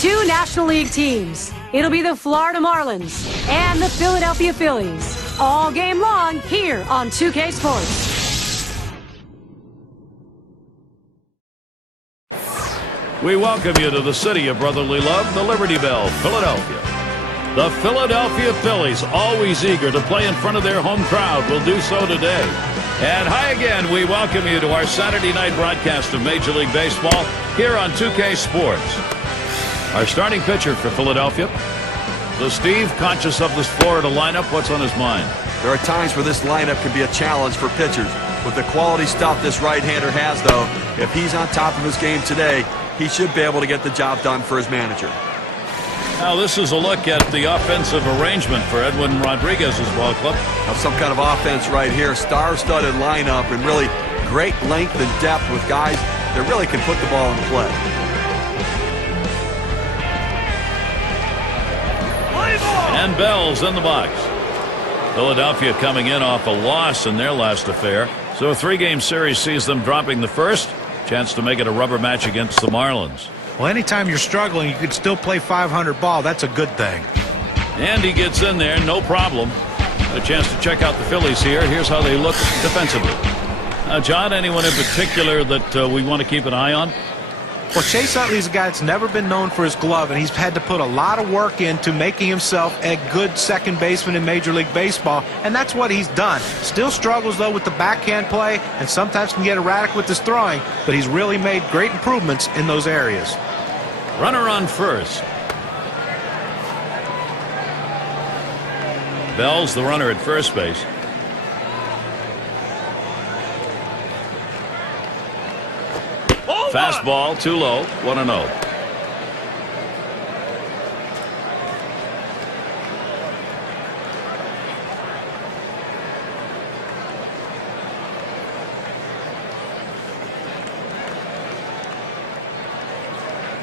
two National League teams. It'll be the Florida Marlins and the Philadelphia Phillies. All game long here on 2K Sports. We welcome you to the city of brotherly love, the Liberty Bell, Philadelphia. The Philadelphia Phillies, always eager to play in front of their home crowd, will do so today. And hi again, we welcome you to our Saturday night broadcast of Major League Baseball here on 2K Sports. Our starting pitcher for Philadelphia. So Steve, conscious of this Florida lineup, what's on his mind? There are times where this lineup can be a challenge for pitchers. With the quality stuff this right-hander has, though, if he's on top of his game today, he should be able to get the job done for his manager. Now this is a look at the offensive arrangement for Edwin Rodriguez's ball club. Now some kind of offense right here. Star-studded lineup and really great length and depth with guys that really can put the ball in play. And Bell's in the box. Philadelphia coming in off a loss in their last affair. So a three-game series sees them dropping the first. Chance to make it a rubber match against the Marlins. Well, anytime you're struggling, you could still play 500 ball. That's a good thing. And he gets in there, no problem. A chance to check out the Phillies here. Here's how they look defensively. John, anyone in particular that we want to keep an eye on? Well, Chase Utley's a guy that's never been known for his glove, and he's had to put a lot of work into making himself a good second baseman in Major League Baseball, and that's what he's done. Still struggles, though, with the backhand play, and sometimes can get erratic with his throwing, but he's really made great improvements in those areas. Runner on first. Bell's the runner at first base. Fastball too low, 1-0.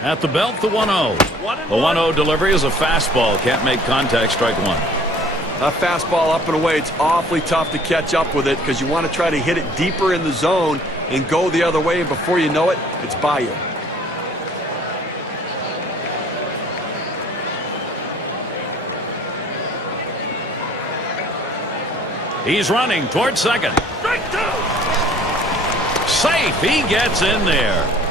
At the belt, the 1-0. The 1-0 delivery is a fastball. Can't make contact, strike one. A fastball up and away, it's awfully tough to catch up with it because you want to try to hit it deeper in the zone and go the other way, and before you know it, it's by you. He's running toward second. Strike two. Safe. He gets in there.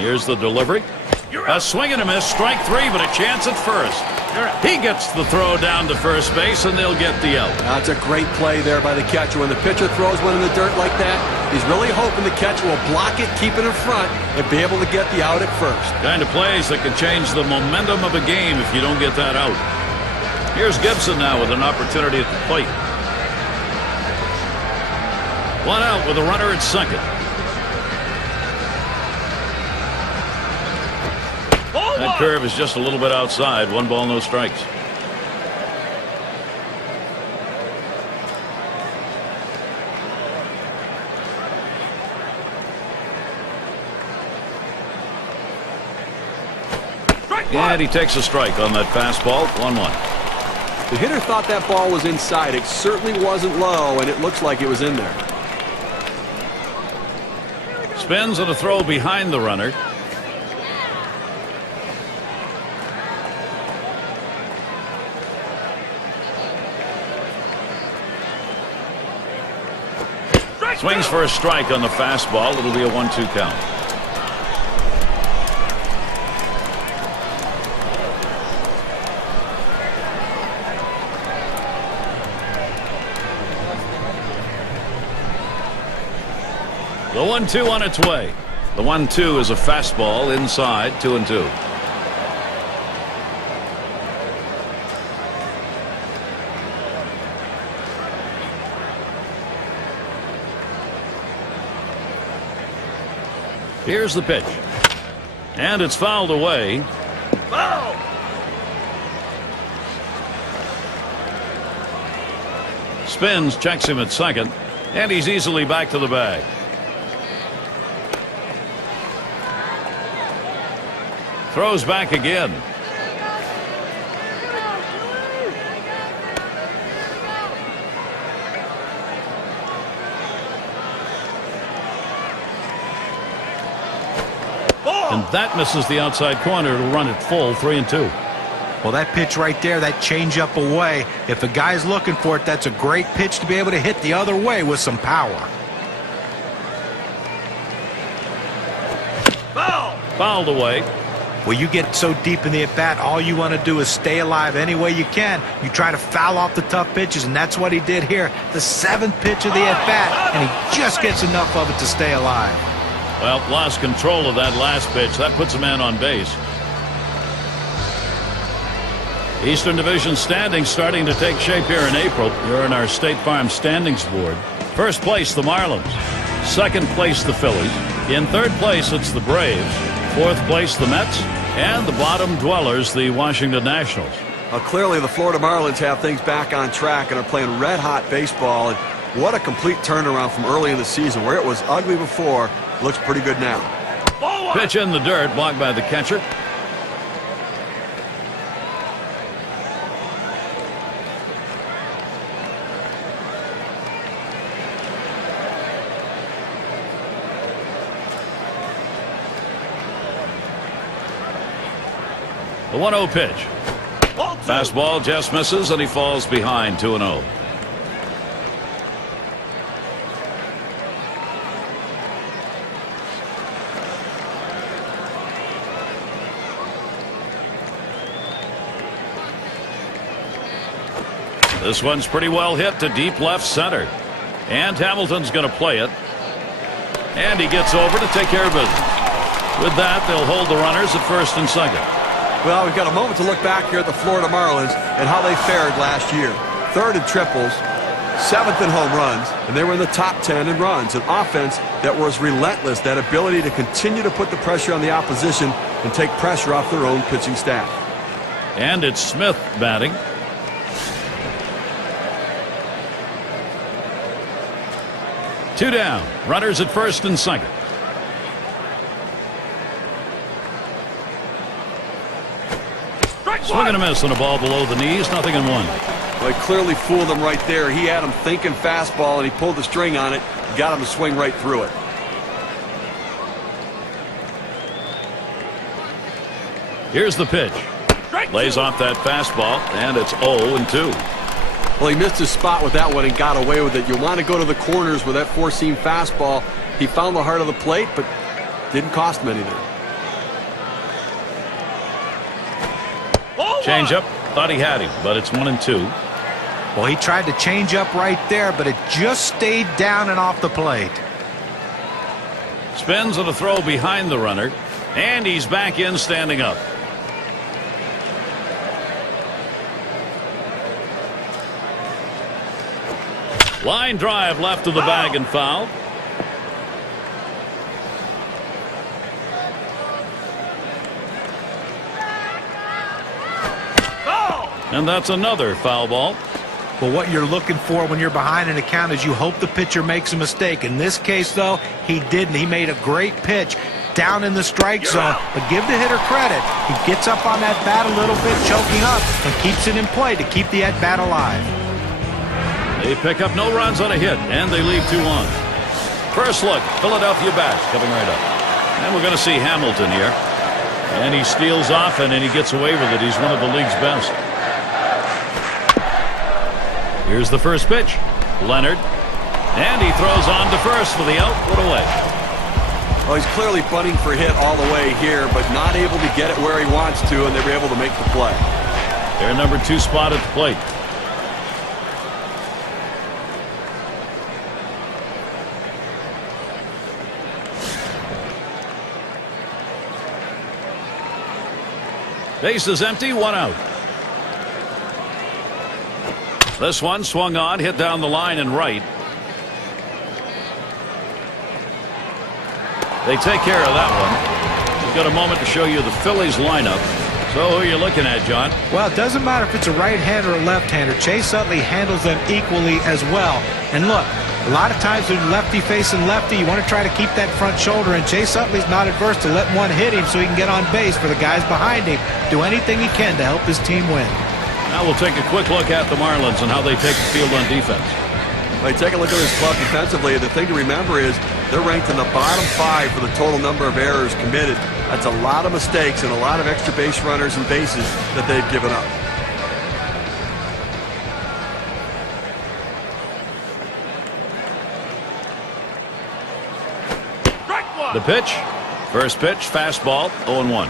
Here's the delivery. A swing and a miss, strike three, but a chance at first. He gets the throw down to first base, and they'll get the out. That's a great play there by the catcher. When the pitcher throws one in the dirt like that, he's really hoping the catcher will block it, keep it in front, and be able to get the out at first. Kind of plays that can change the momentum of a game if you don't get that out. Here's Gibson now with an opportunity at the plate. One out with a runner at second. That curve is just a little bit outside. One ball, no strikes. And he takes a strike on that fastball. 1-1. The hitter thought that ball was inside. It certainly wasn't low, and it looks like it was in there. Spins on a throw behind the runner. Swings for a strike on the fastball. It'll be a 1-2 count. The 1-2 on its way. The 1-2 is a fastball inside, 2-2. Here's the pitch. And it's fouled away. Foul! Spins, checks him at second, and he's easily back to the bag. Throws back again. And that misses the outside corner to run it full, 3-2. Well, that pitch right there, that changeup away, if a guy's looking for it, that's a great pitch to be able to hit the other way with some power. Foul! Fouled away. Well, you get so deep in the at-bat, all you want to do is stay alive any way you can. You try to foul off the tough pitches, and that's what he did here. The 7th pitch of the at-bat, and he just gets enough of it to stay alive. Well, lost control of that last pitch. That puts a man on base. Eastern Division standings starting to take shape here in April. You're in our State Farm standings board. First place, the Marlins. Second place, the Phillies. In third place, it's the Braves. Fourth place, the Mets. And the bottom dwellers, the Washington Nationals. Clearly, the Florida Marlins have things back on track and are playing red-hot baseball. And what a complete turnaround from early in the season, where it was ugly before. Looks pretty good now. Pitch in the dirt, blocked by the catcher. The 1-0 pitch. Fastball just misses, and he falls behind 2-0. This one's pretty well hit to deep left center. And Hamilton's going to play it. And he gets over to take care of business. With that, they'll hold the runners at first and second. Well, we've got a moment to look back here at the Florida Marlins and how they fared last year. 3rd in triples, 7th in home runs, and they were in the top 10 in runs. An offense that was relentless, that ability to continue to put the pressure on the opposition and take pressure off their own pitching staff. And it's Smith batting. Two down. Runners at first and second. Swing and a miss on a ball below the knees. 0-1. Well, he clearly fooled him right there. He had him thinking fastball, and he pulled the string on it. Got him to swing right through it. Here's the pitch. Lays off that fastball, and it's 0-2. Well, he missed his spot with that one and got away with it. You want to go to the corners with that four-seam fastball. He found the heart of the plate, but didn't cost him anything. Change up. Thought he had him, but it's 1-2. Well, he tried to change up right there, but it just stayed down and off the plate. Spins on a throw behind the runner, and he's back in standing up. Line drive left of the bag and foul. And that's another foul ball. But what you're looking for when you're behind an account is you hope the pitcher makes a mistake. In this case, though, he didn't. He made a great pitch down in the strike zone. But give the hitter credit. He gets up on that bat a little bit, choking up, and keeps it in play to keep the at-bat alive. They pick up no runs on a hit, and they leave 2 on. First look, Philadelphia bats coming right up. And we're going to see Hamilton here. And he steals off, and then he gets away with it. He's one of the league's best. Here's the first pitch. Leonard. And he throws on to first for the out. Put away. Well, he's clearly bunting for a hit all the way here, but not able to get it where he wants to, and they were able to make the play. Their number 2 spot at the plate. Base is empty, 1 out. This one swung on, hit down the line and right. They take care of that one. We've got a moment to show you the Phillies lineup. So who are you looking at, John? Well, it doesn't matter if it's a right-hander or left-hander. Chase Utley handles them equally as well. And look, a lot of times when lefty facing lefty, you want to try to keep that front shoulder, and Chase Utley's not adverse to letting one hit him so he can get on base for the guys behind him. Do anything he can to help his team win. Now we'll take a quick look at the Marlins and how they take the field on defense. Well, take a look at this club defensively. The thing to remember is they're ranked in the bottom 5 for the total number of errors committed. That's a lot of mistakes and a lot of extra base runners and bases that they've given up. The pitch. First pitch, fastball, 0-1.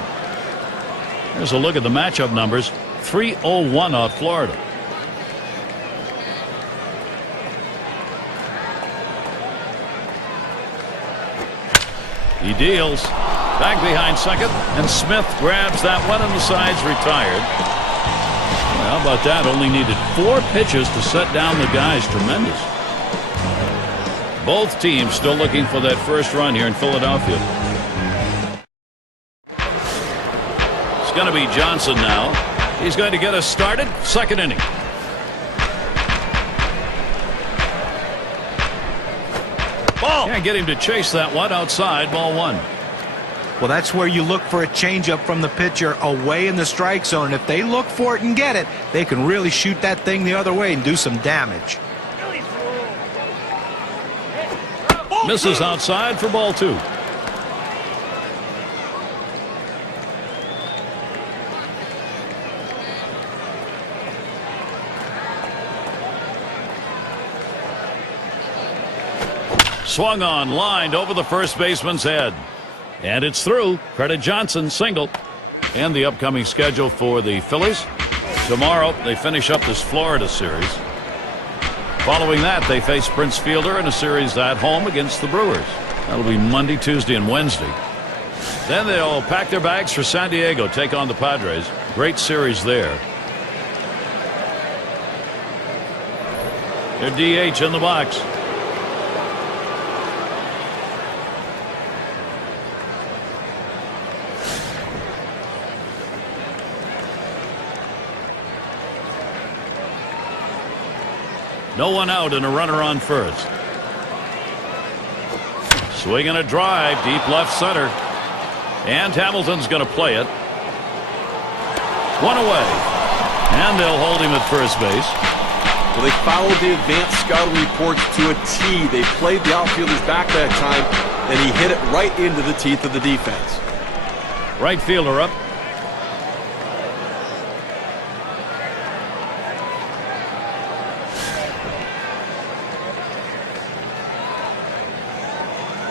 Here's a look at the matchup numbers. 3-0-1 off Florida. He deals. Back behind second, and Smith grabs that one, and the side's retired. Well, how about that? Only needed 4 pitches to set down the guys. Tremendous. Both teams still looking for that first run here in Philadelphia. It's going to be Johnson now. He's going to get us started. Second inning. Ball. Can't get him to chase that one outside. Ball 1. Well, that's where you look for a changeup from the pitcher away in the strike zone. And if they look for it and get it, they can really shoot that thing the other way and do some damage. Misses outside for ball 2. Swung on, lined over the first baseman's head. And it's through. Credit Johnson, single. And the upcoming schedule for the Phillies. Tomorrow, they finish up this Florida series. Following that, they face Prince Fielder in a series at home against the Brewers. That'll be Monday, Tuesday, and Wednesday. Then they'll pack their bags for San Diego, take on the Padres. Great series there. Their DH in the box. No one out and a runner on first. Swinging a drive deep left center. And Hamilton's going to play it. One away. And they'll hold him at first base. Well, they followed the advanced scouting reports to a T. They played the outfielders back that time, and he hit it right into the teeth of the defense. Right fielder up.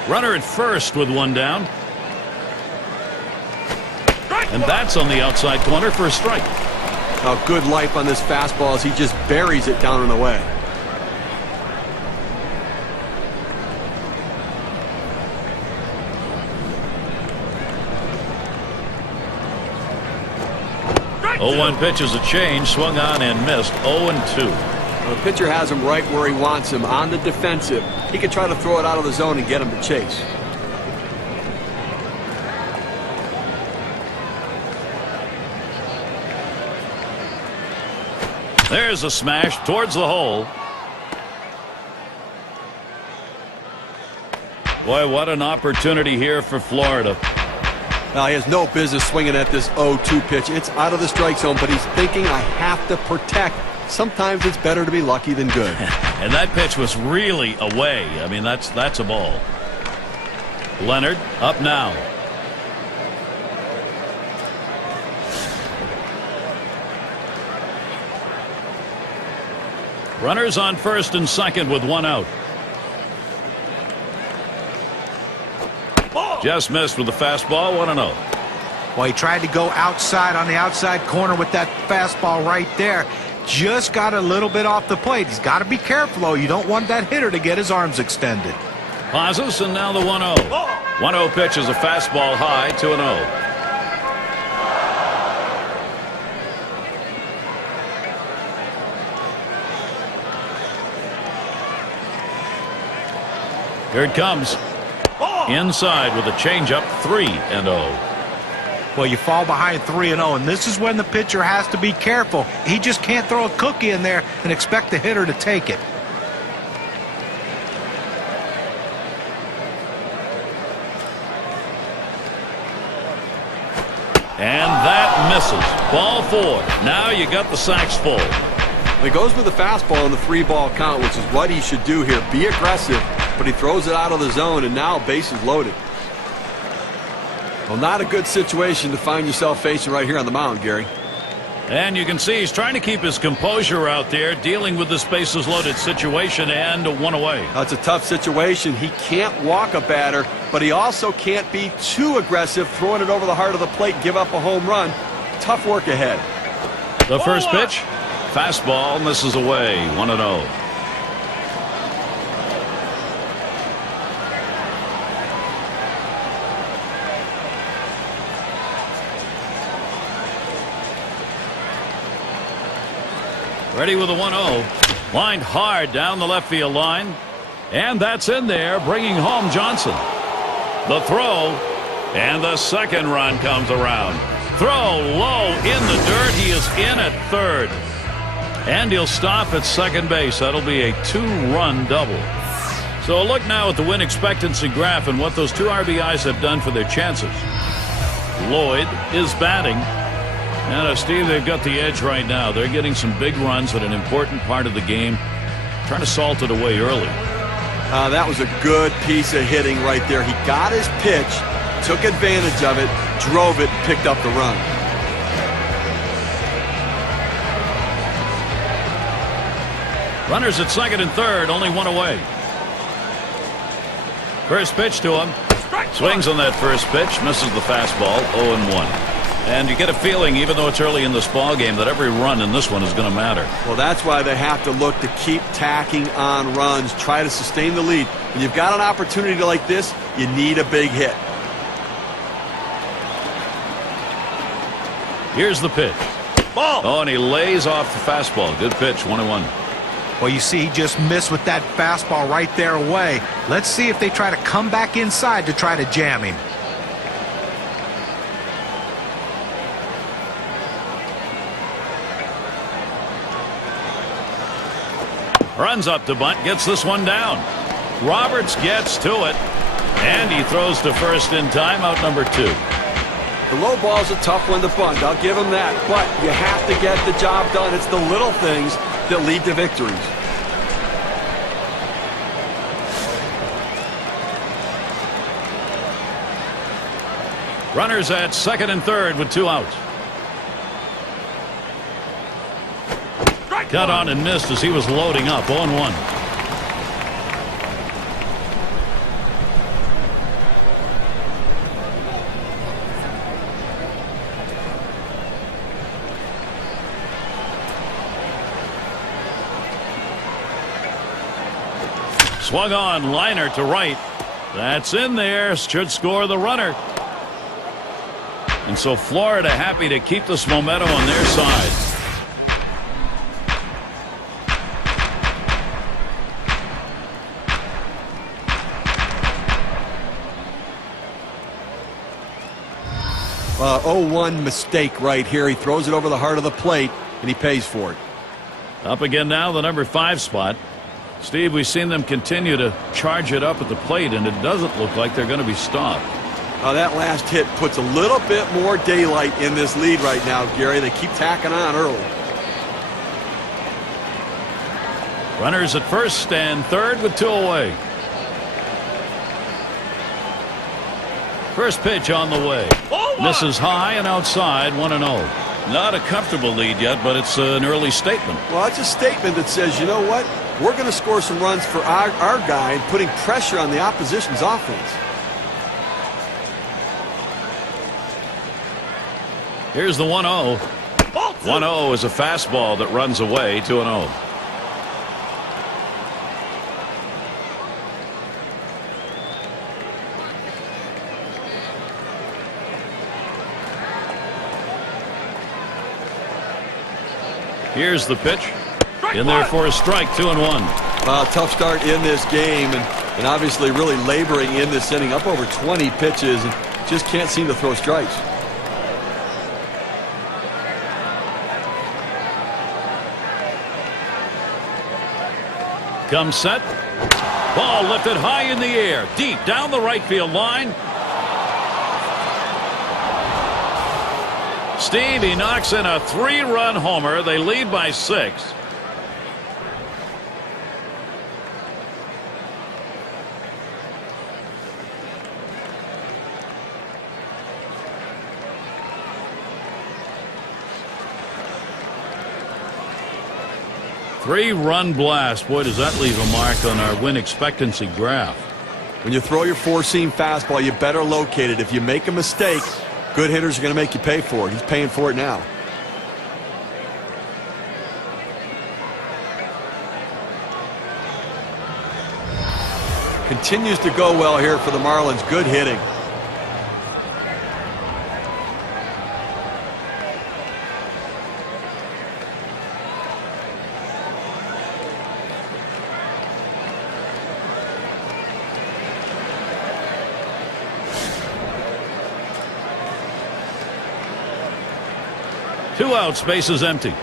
Runner at first with one down. And that's on the outside corner for a strike. Now, good life on this fastball as he just buries it down and away. Oh, 1 pitch is a change. Swung on and missed. 0-2. The pitcher has him right where he wants him, on the defensive. He can try to throw it out of the zone and get him to chase. There's a smash towards the hole. Boy, what an opportunity here for Florida. Now, he has no business swinging at this 0-2 pitch. It's out of the strike zone, but he's thinking, I have to protect. Sometimes it's better to be lucky than good. And that pitch was really away. I mean, that's a ball. Leonard up now. Runners on first and second with one out. Just missed with the fastball. 1-0. Well, he tried to go outside on the outside corner with that fastball right there. Just got a little bit off the plate. He's got to be careful, though. You don't want that hitter to get his arms extended. Pauses, and now the 1-0. 1-0 pitch is a fastball high, 2-0. Here it comes. Inside with a changeup, 3-0. Well, you fall behind 3-0, and this is when the pitcher has to be careful. He just can't throw a cookie in there and expect the hitter to take it. And that misses. Ball 4. Now you got the sacks full. He goes with the fastball on the 3-ball count, which is what he should do here. Be aggressive, but he throws it out of the zone, and now bases loaded. Well, not a good situation to find yourself facing right here on the mound, Gary. And you can see he's trying to keep his composure out there, dealing with this bases loaded situation, and 1 away. That's a tough situation. He can't walk a batter, but he also can't be too aggressive, throwing it over the heart of the plate, give up a home run. Tough work ahead. The first pitch, fastball, misses away, 1-0. Ready with a 1-0. Lined hard down the left field line. And that's in there, bringing home Johnson. The throw. And the second run comes around. Throw low in the dirt. He is in at third. And he'll stop at second base. That'll be a 2-run double. So look now at the win expectancy graph and what those 2 RBIs have done for their chances. Lloyd is batting. And Steve, they've got the edge right now. They're getting some big runs at an important part of the game, trying to salt it away early. That was a good piece of hitting right there. He got his pitch, took advantage of it, drove it, picked up the run. Runners at second and third, only 1 away. First pitch to him. Swings on that first pitch, misses the fastball, 0-1. And you get a feeling, even though it's early in this ball game, that every run in this one is going to matter. Well, that's why they have to look to keep tacking on runs, try to sustain the lead. When you've got an opportunity like this, you need a big hit. Here's the pitch. Ball. Oh, and he lays off the fastball. Good pitch, 1-1. Well, you see, he just missed with that fastball right there away. Let's see if they try to come back inside to try to jam him. Runs up to bunt, gets this one down. Roberts gets to it, and he throws to first in time, out number 2. The low ball's a tough one to bunt. I'll give him that, but you have to get the job done. It's the little things that lead to victories. Runners at second and third with 2 outs. Got on and missed as he was loading up, 0-1. Swung on, liner to right. That's in there, should score the runner. And so Florida happy to keep this momentum on their side. Uh, 0-1 mistake right here. He throws it over the heart of the plate, and he pays for it. Up again now, the number 5 spot. Steve, we've seen them continue to charge it up at the plate, and it doesn't look like they're going to be stopped. That last hit puts a little bit more daylight in this lead right now, Gary. They keep tacking on early. Runners at first and third with 2 away. First pitch on the way. Misses high and outside, 1-0. Not a comfortable lead yet, but it's an early statement. Well, it's a statement that says, you know what? We're going to score some runs for our guy and putting pressure on the opposition's offense. Here's the 1-0. 1-0 is a fastball that runs away, 2-0. Here's the pitch. In there for a strike, 2-1. Tough start in this game, and obviously really laboring in this inning, up over 20 pitches, and just can't seem to throw strikes. Comes set. Ball lifted high in the air, deep down the right field line. Stevie knocks in a 3-run homer. They lead by 6. Three-run blast. Boy, does that leave a mark on our win expectancy graph. When you throw your four-seam fastball, you better locate it. If you make a mistake, good hitters are going to make you pay for it. He's paying for it now. Continues to go well here for the Marlins. Good hitting. Two outs, base is empty.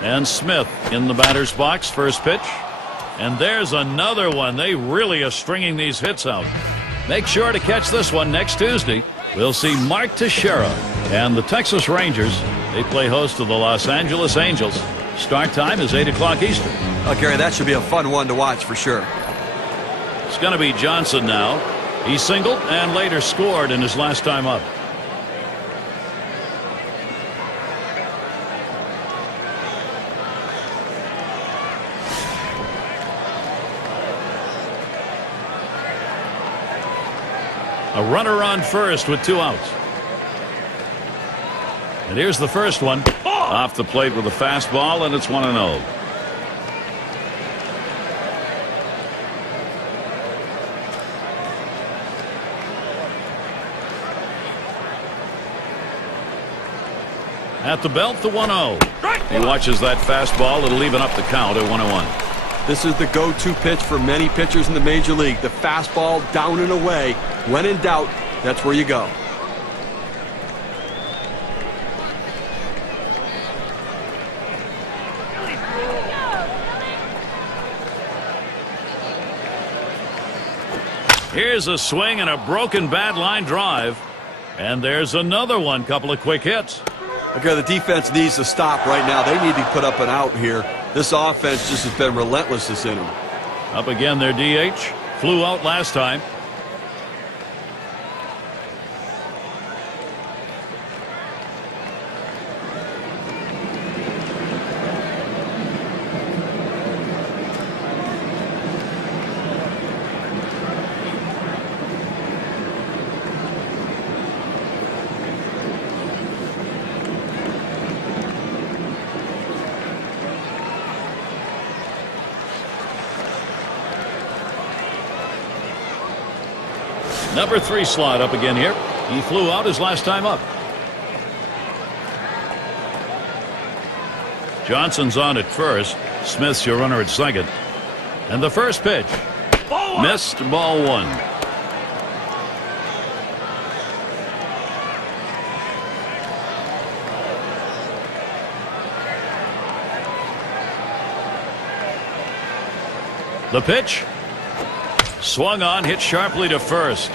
And Smith in the batter's box, first pitch. And there's another one. They really are stringing these hits out. Make sure to catch this one next Tuesday. We'll see Mark Teixeira and the Texas Rangers. They play host to the Los Angeles Angels. Start time is 8 o'clock Eastern. Oh, Gary, that should be a fun one to watch for sure. It's going to be Johnson now. He singled and later scored in his last time up. A runner on first with 2 outs. And here's the first one. Off the plate with a fastball, and it's 1-0. At the belt, the 1-0. He watches that fastball. It'll even up the count at 1-1. This is the go-to pitch for many pitchers in the major league. The fastball down and away. When in doubt, that's where you go. Here's a swing and a broken bat line drive. And there's another one. Couple of quick hits. Okay, the defense needs to stop right now. They need to put up an out here. This offense just has been relentless this inning. Up again, their DH. Flew out last time. Number 3 slot up again here. He flew out his last time up. Johnson's on at first. Smith's your runner at second. And the first pitch. Missed, ball 1. The pitch. Swung on, hit sharply to first.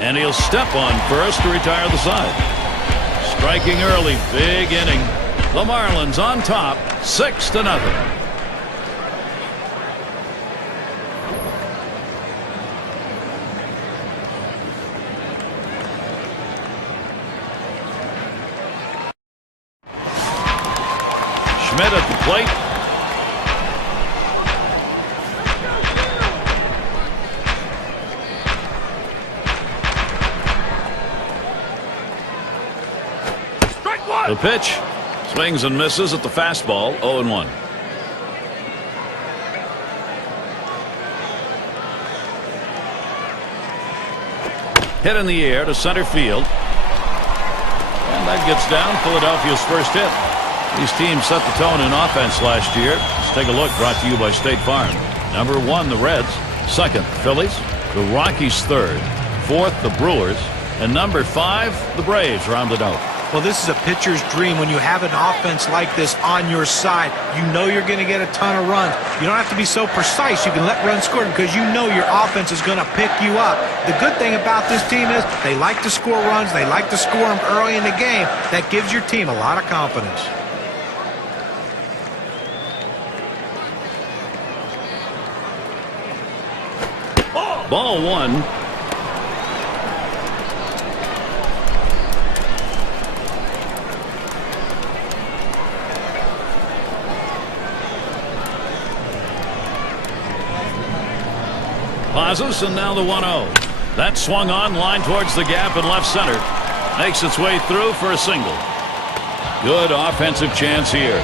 And he'll step on first to retire the side. Striking early, big inning. The Marlins on top, 6-0. Schmidt at the plate. The pitch. Swings and misses at the fastball. 0-1. Hit in the air to center field. And that gets down Philadelphia's first hit. These teams set the tone in offense last year. Let's take a look, brought to you by State Farm. Number 1, the Reds. 2nd, Phillies. The Rockies 3rd. 4th, the Brewers. And number 5, the Braves rounded out. Well, this is a pitcher's dream when you have an offense like this on your side. You know you're going to get a ton of runs. You don't have to be so precise. You can let runs score because you know your offense is going to pick you up. The good thing about this team is they like to score runs. They like to score them early in the game. That gives your team a lot of confidence. Ball 1. Pauses, and now the 1-0. That swung on, line towards the gap in left center. Makes its way through for a single. Good offensive chance here.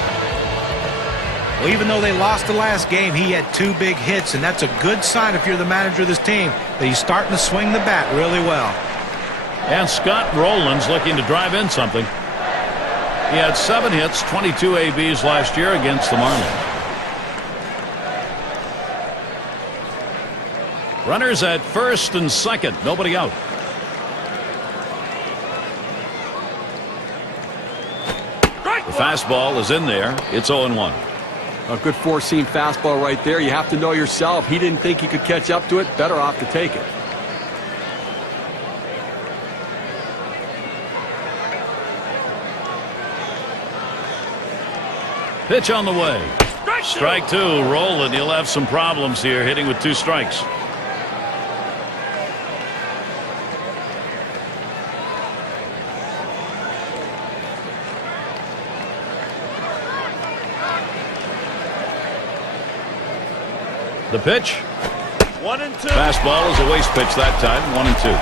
Well, even though they lost the last game, he had 2 big hits, and that's a good sign if you're the manager of this team, that he's starting to swing the bat really well. And Scott Rowland's looking to drive in something. He had 7 hits, 22 ABs last year against the Marlins. Runners at 1st and 2nd. Nobody out. The fastball is in there. It's 0-1. A good four-seam fastball right there. You have to know yourself. He didn't think he could catch up to it. Better off to take it. Pitch on the way. Strike 2. Rowland. He'll have some problems here hitting with 2 strikes. The pitch. 1-2. Fastball is a waste pitch that time. 1-2.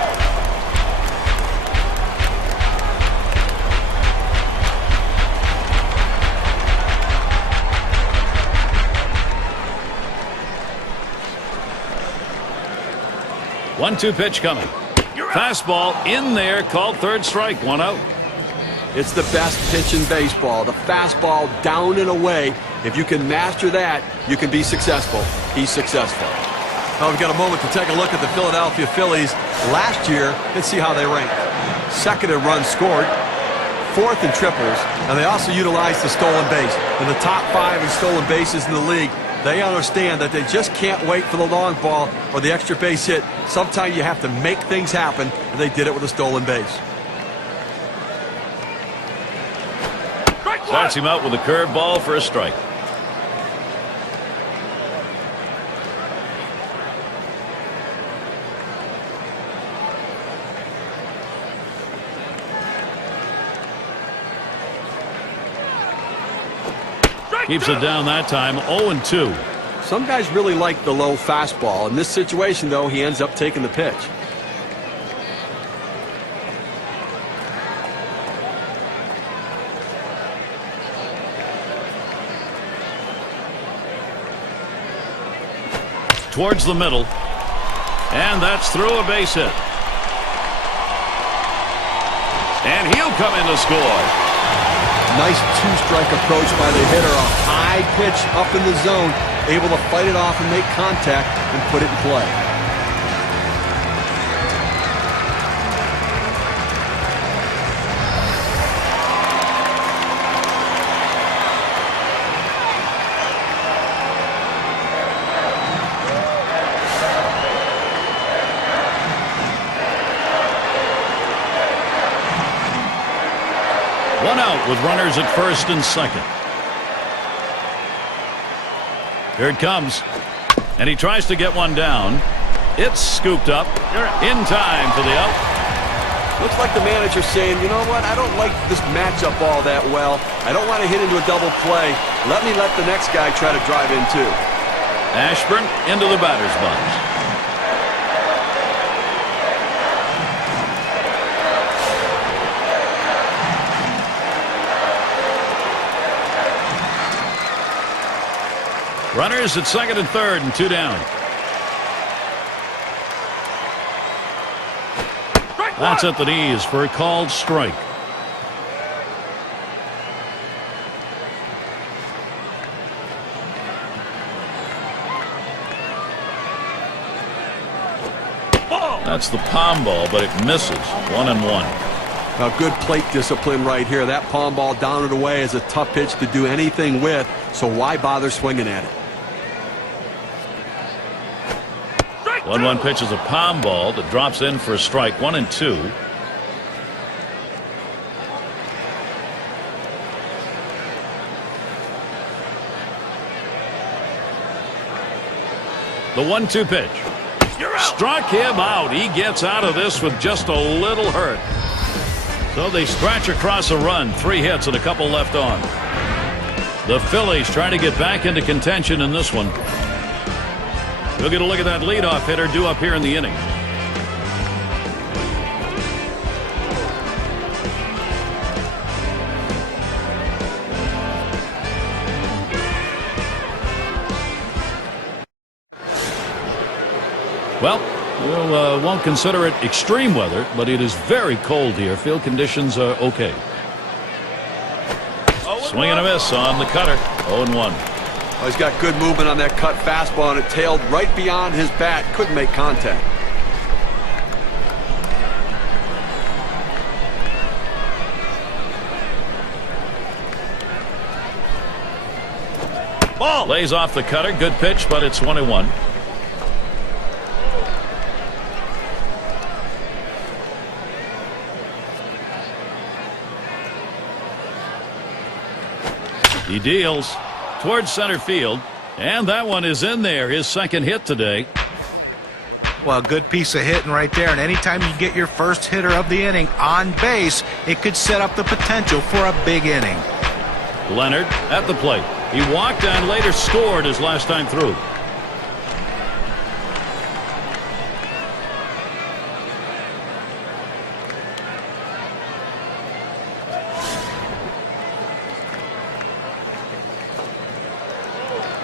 One-two pitch coming. Fastball in there, called 3rd strike. 1 out. It's the best pitch in baseball. The fastball down and away. If you can master that, you can be successful. He's successful. Well, we've got a moment to take a look at the Philadelphia Phillies last year and see how they rank. 2nd in runs scored, 4th in triples, and they also utilized the stolen base. In the top 5 in stolen bases in the league, they understand that they just can't wait for the long ball or the extra base hit. Sometimes you have to make things happen, and they did it with a stolen base. Starts him out with a curveball for a strike. Keeps it down that time. 0-2. Some guys really like the low fastball. In this situation, though, he ends up taking the pitch. Towards the middle. And that's through a base hit. And he'll come in to score. Nice 2-strike approach by the hitter. A high pitch up in the zone. Able to fight it off and make contact and put it in play. One out with runners at 1st and 2nd. Here it comes. And he tries to get one down. It's scooped up in time for the out. Looks like the manager saying, you know what, I don't like this matchup all that well. I don't want to hit into a double play. Let the next guy try to drive in too. Ashburn into the batter's box. Runners at 2nd and 3rd and 2 down. That's at the knees for a called strike. That's the palm ball, but it misses. 1-1. A good plate discipline right here. That palm ball down and away is a tough pitch to do anything with, so why bother swinging at it? 1-1 pitch is a palm ball that drops in for a strike. 1-2. The 1-2 pitch. Struck him out. He gets out of this with just a little hurt. So they scratch across a run. 3 hits and a couple left on. The Phillies trying to get back into contention in this one. We'll get a look at that leadoff hitter due up here in the inning. Well, we won't consider it extreme weather, but it is very cold here. Field conditions are okay. Swing and a miss on the cutter. 0-1. Well, he's got good movement on that cut fastball, and it tailed right beyond his bat. Couldn't make contact. Ball lays off the cutter. Good pitch, but it's 1-1. He deals towards center field, and that one is in there. His second hit today. Well, good piece of hitting right there, and anytime you get your first hitter of the inning on base, it could set up the potential for a big inning. Leonard at the plate. He walked and later scored his last time through.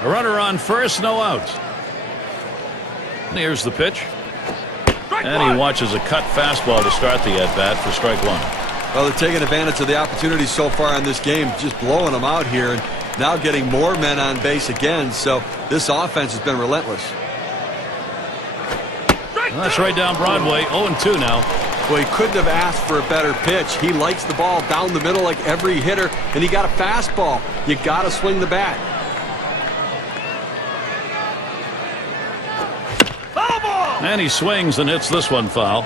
A runner on first, no outs. Here's the pitch. And he watches a cut fastball to start the at-bat for strike 1. Well, they're taking advantage of the opportunities so far in this game, just blowing them out here, and now getting more men on base again, so this offense has been relentless. Well, that's right down Broadway. 0-2 now. Well, he couldn't have asked for a better pitch. He likes the ball down the middle like every hitter, and he got a fastball. You got to swing the bat. And he swings and hits this one foul.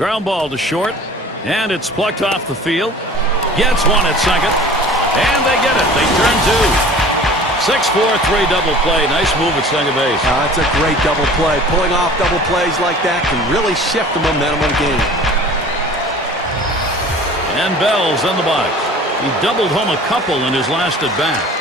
Ground ball to short, and it's plucked off the field. Gets one at second, and they get it. They turn 2. 6-4-3 double play. Nice move at second base. That's a great double play. Pulling off double plays like that can really shift the momentum of the game. And Bell's in the box. He doubled home a couple in his last at bat.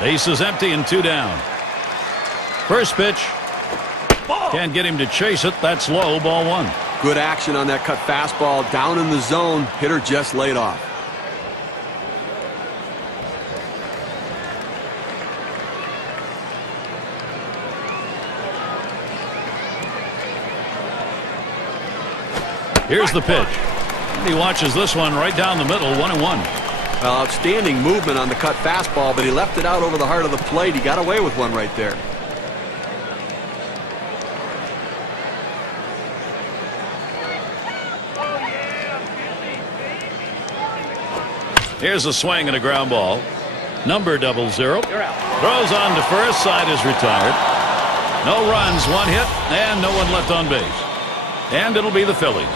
Base is empty and 2 down. First pitch. Can't get him to chase it. That's low. Ball 1. Good action on that cut fastball down in the zone. Hitter just laid off. Here's the pitch. And he watches this one right down the middle. 1-1. Outstanding movement on the cut fastball, but he left it out over the heart of the plate. He got away with one right there. Here's a swing and a ground ball. Number 00. Throws on to first. Side is retired. No runs, 1 hit, and no one left on base. And it'll be the Phillies.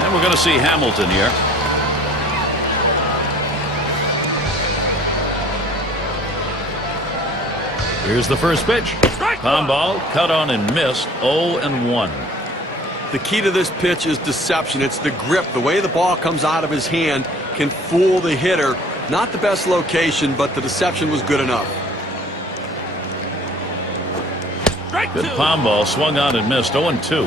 And we're going to see Hamilton here. Here's the first pitch. Palm ball, cut on and missed. 0-1. The key to this pitch is deception. It's the grip. The way the ball comes out of his hand can fool the hitter. Not the best location, but the deception was good enough. Good palm ball, swung on and missed. 0-2.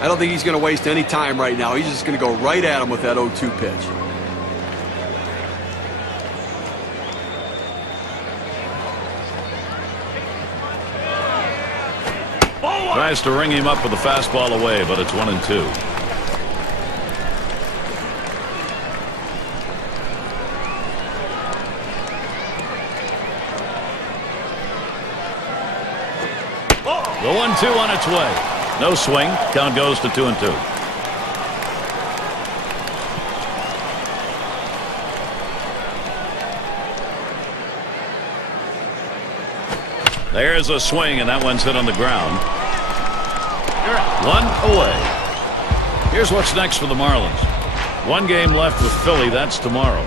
I don't think he's going to waste any time right now. He's just going to go right at him with that 0-2 pitch. Tries to ring him up with a fastball away, but it's 1-2. The 1-2 on its way. No swing. Count goes to 2-2. There's a swing, and that one's hit on the ground. 1 away. Here's what's next for the Marlins. 1 game left with Philly. That's tomorrow.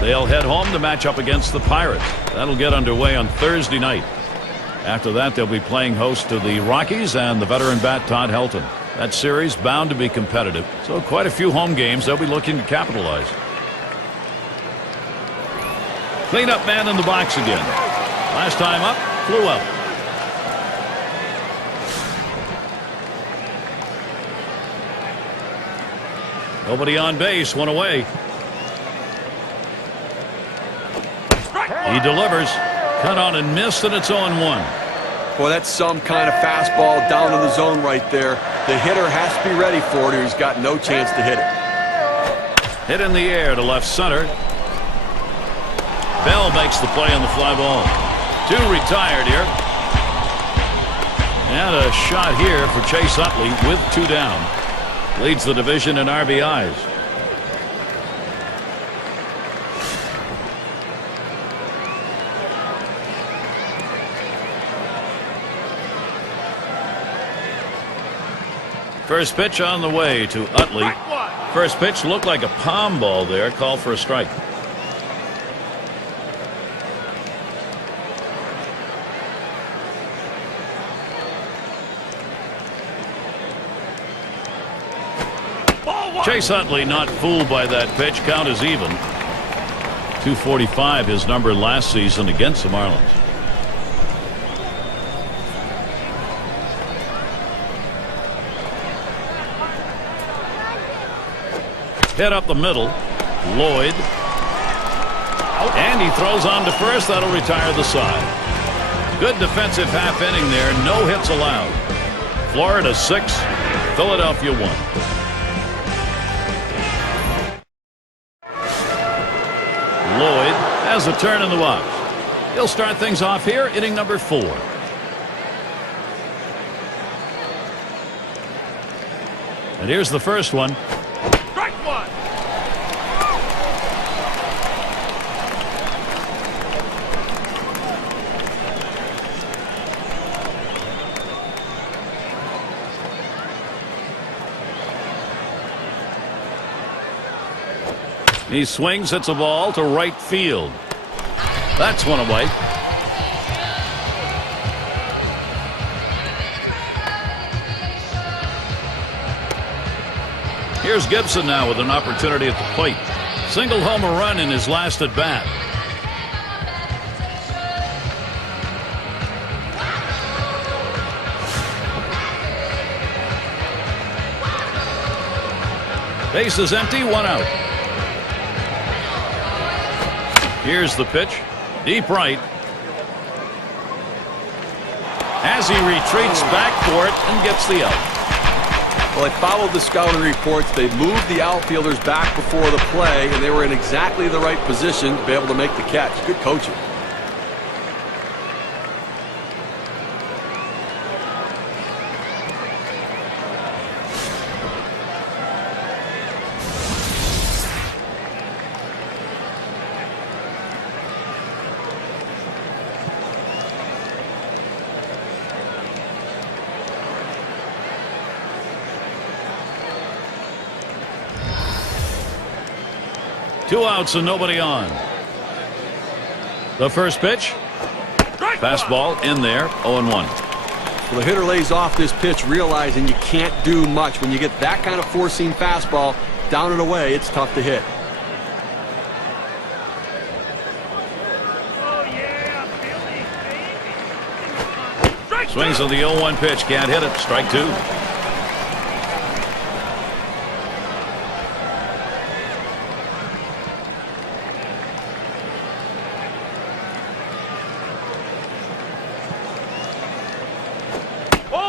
They'll head home to match up against the Pirates. That'll get underway on Thursday night. After that, they'll be playing host to the Rockies and the veteran bat Todd Helton. That series bound to be competitive, so quite a few home games they'll be looking to capitalize. Cleanup man in the box again. Last time up, flew up. Nobody on base, 1 away. He delivers. Cut on and missed, and it's 0-1. Boy, that's some kind of fastball down in the zone right there. The hitter has to be ready for it, or he's got no chance to hit it. Hit in the air to left center. Bell makes the play on the fly ball. 2 retired here. And a shot here for Chase Utley with 2 down. Leads the division in RBIs. First pitch on the way to Utley. First pitch looked like a palm ball there. Called for a strike. Chase Utley not fooled by that pitch. Count is even. 245 his number last season against the Marlins. Hit up the middle. Lloyd. And he throws on to first. That'll retire the side. Good defensive half inning there. No hits allowed. Florida 6, Philadelphia 1. Lloyd has a turn in the box. He'll start things off here, inning number 4. And here's the first one. He swings, hits a ball to right field. That's 1 away. Here's Gibson now with an opportunity at the plate. Single homer run in his last at bat. Base is empty, 1 out. Here's the pitch. Deep right. As he retreats back for it and gets the out. Well, they followed the scouting reports. They moved the outfielders back before the play, and they were in exactly the right position to be able to make the catch. Good coaching. Two outs and nobody on. The first pitch. Fastball in there, 0-1. So the hitter lays off this pitch, realizing you can't do much. When you get that kind of four-seam fastball down and away, it's tough to hit. Swings on the 0-1 pitch. Can't hit it. Strike two.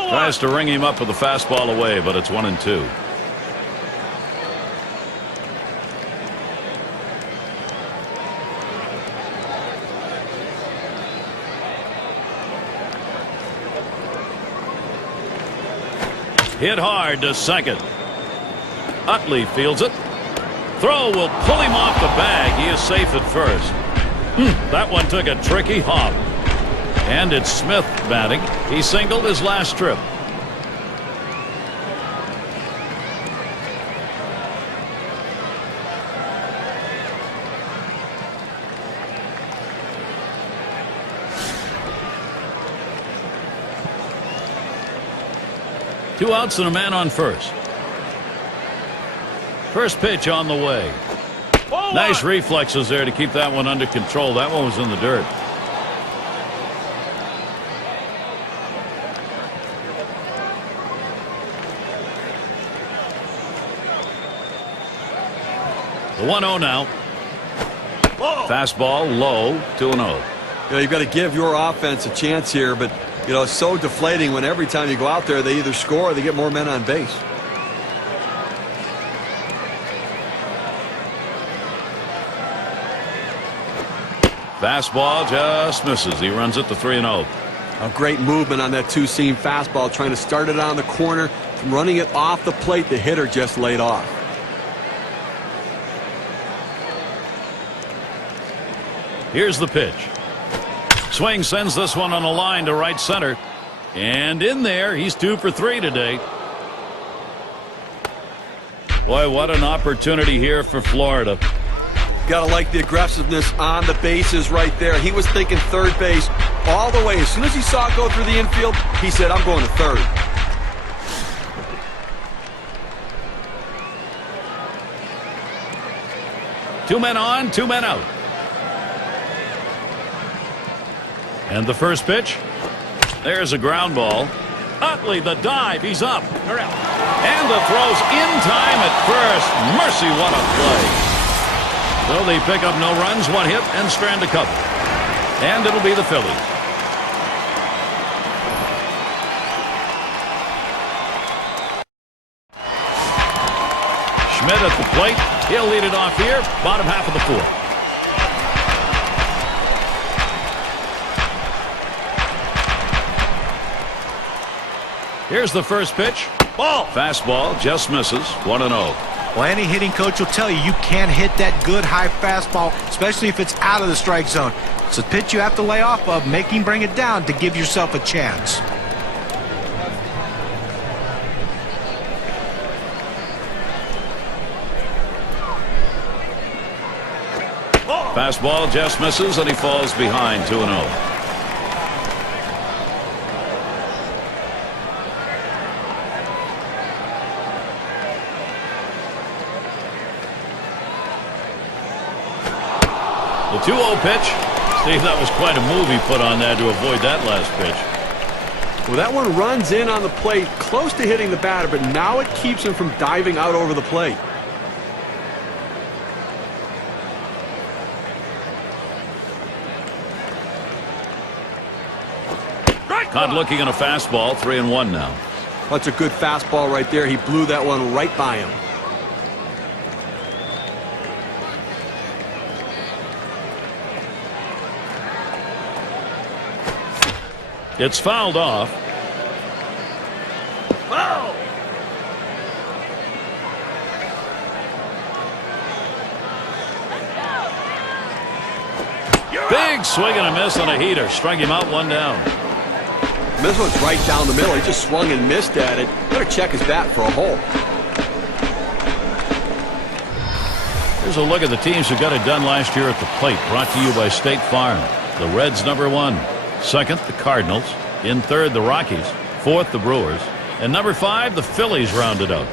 Tries to ring him up with the fastball away, but it's 1-2. Hit hard to second. Utley fields it. Throw will pull him off the bag. He is safe at first. That one took a tricky hop. And it's Smith batting. He singled his last trip. Two outs and a man on first. First pitch on the way. Nice reflexes there to keep that one under control. That one was in the dirt. The 1-0 now. Fastball low, 2-0. You've got to give your offense a chance here, but it's so deflating when every time you go out there they either score or they get more men on base. Fastball just misses. He runs it to 3-0. A great movement on that two-seam fastball, trying to start it on the corner, running it off the plate. The hitter just laid off. Here's the pitch. Swing sends this one on a line to right center. And in there, he's 2 for 3 today. Boy, what an opportunity here for Florida. Gotta like the aggressiveness on the bases right there. He was thinking third base all the way. As soon as he saw it go through the infield, he said, I'm going to third. Two men on, two men out. And the first pitch. There's a ground ball. Utley, the dive. He's up. And the throw's in time at first. Mercy, what a play. So they pick up no runs, one hit, and strand a couple. And it'll be the Phillies. Schmidt at the plate. He'll lead it off here. Bottom half of the fourth. Here's the first pitch. Ball. Fastball just misses. 1-0. Well, any hitting coach will tell you you can't hit that good high fastball, especially if it's out of the strike zone. It's a pitch you have to lay off of, make him bring it down to give yourself a chance. Fastball just misses, and he falls behind. 2-0. The 2-0 pitch. Steve, that was quite a move he put on that to avoid that last pitch. Well, that one runs in on the plate, close to hitting the batter, but now it keeps him from diving out over the plate. Not looking at a fastball. 3-1 now. That's a good fastball right there. He blew that one right by him. It's fouled off. Oh! Big swing and a miss on a heater. Struck him out, one down. This one's right down the middle. He just swung and missed at it. Better check his bat for a hole. Here's a look at the teams who got it done last year at the plate. Brought to you by State Farm. The Reds, #1. Second, the Cardinals. In third, the Rockies. 4th, the Brewers. And number 5, the Phillies rounded out.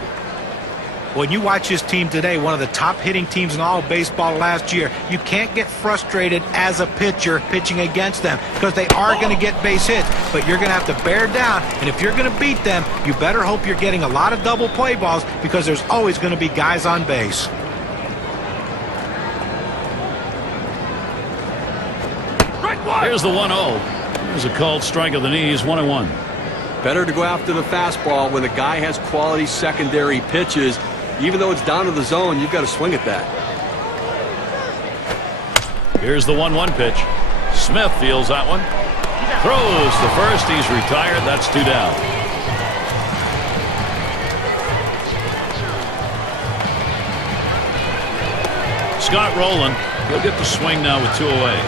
When you watch this team today, one of the top hitting teams in all of baseball last year, you can't get frustrated as a pitcher pitching against them because they are going to get base hits, but you're going to have to bear down, and if you're going to beat them, you better hope you're getting a lot of double play balls because there's always going to be guys on base. Here's the 1-0. There's a called strike of the knees, 1-1. Better to go after the fastball when the guy has quality secondary pitches. Even though it's down to the zone, you've got to swing at that. Here's the 1-1 pitch. Smith feels that one. Throws the first. He's retired. That's 2 down. Scott Rowland. He'll get the swing now with 2 away.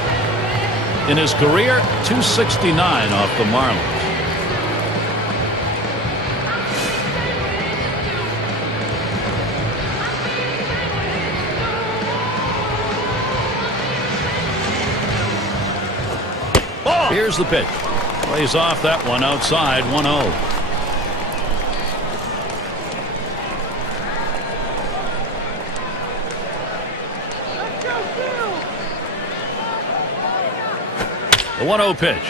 In his career, 269 off the Marlins. Here's the pitch. Plays off that one outside, 1-0. The 1-0 pitch.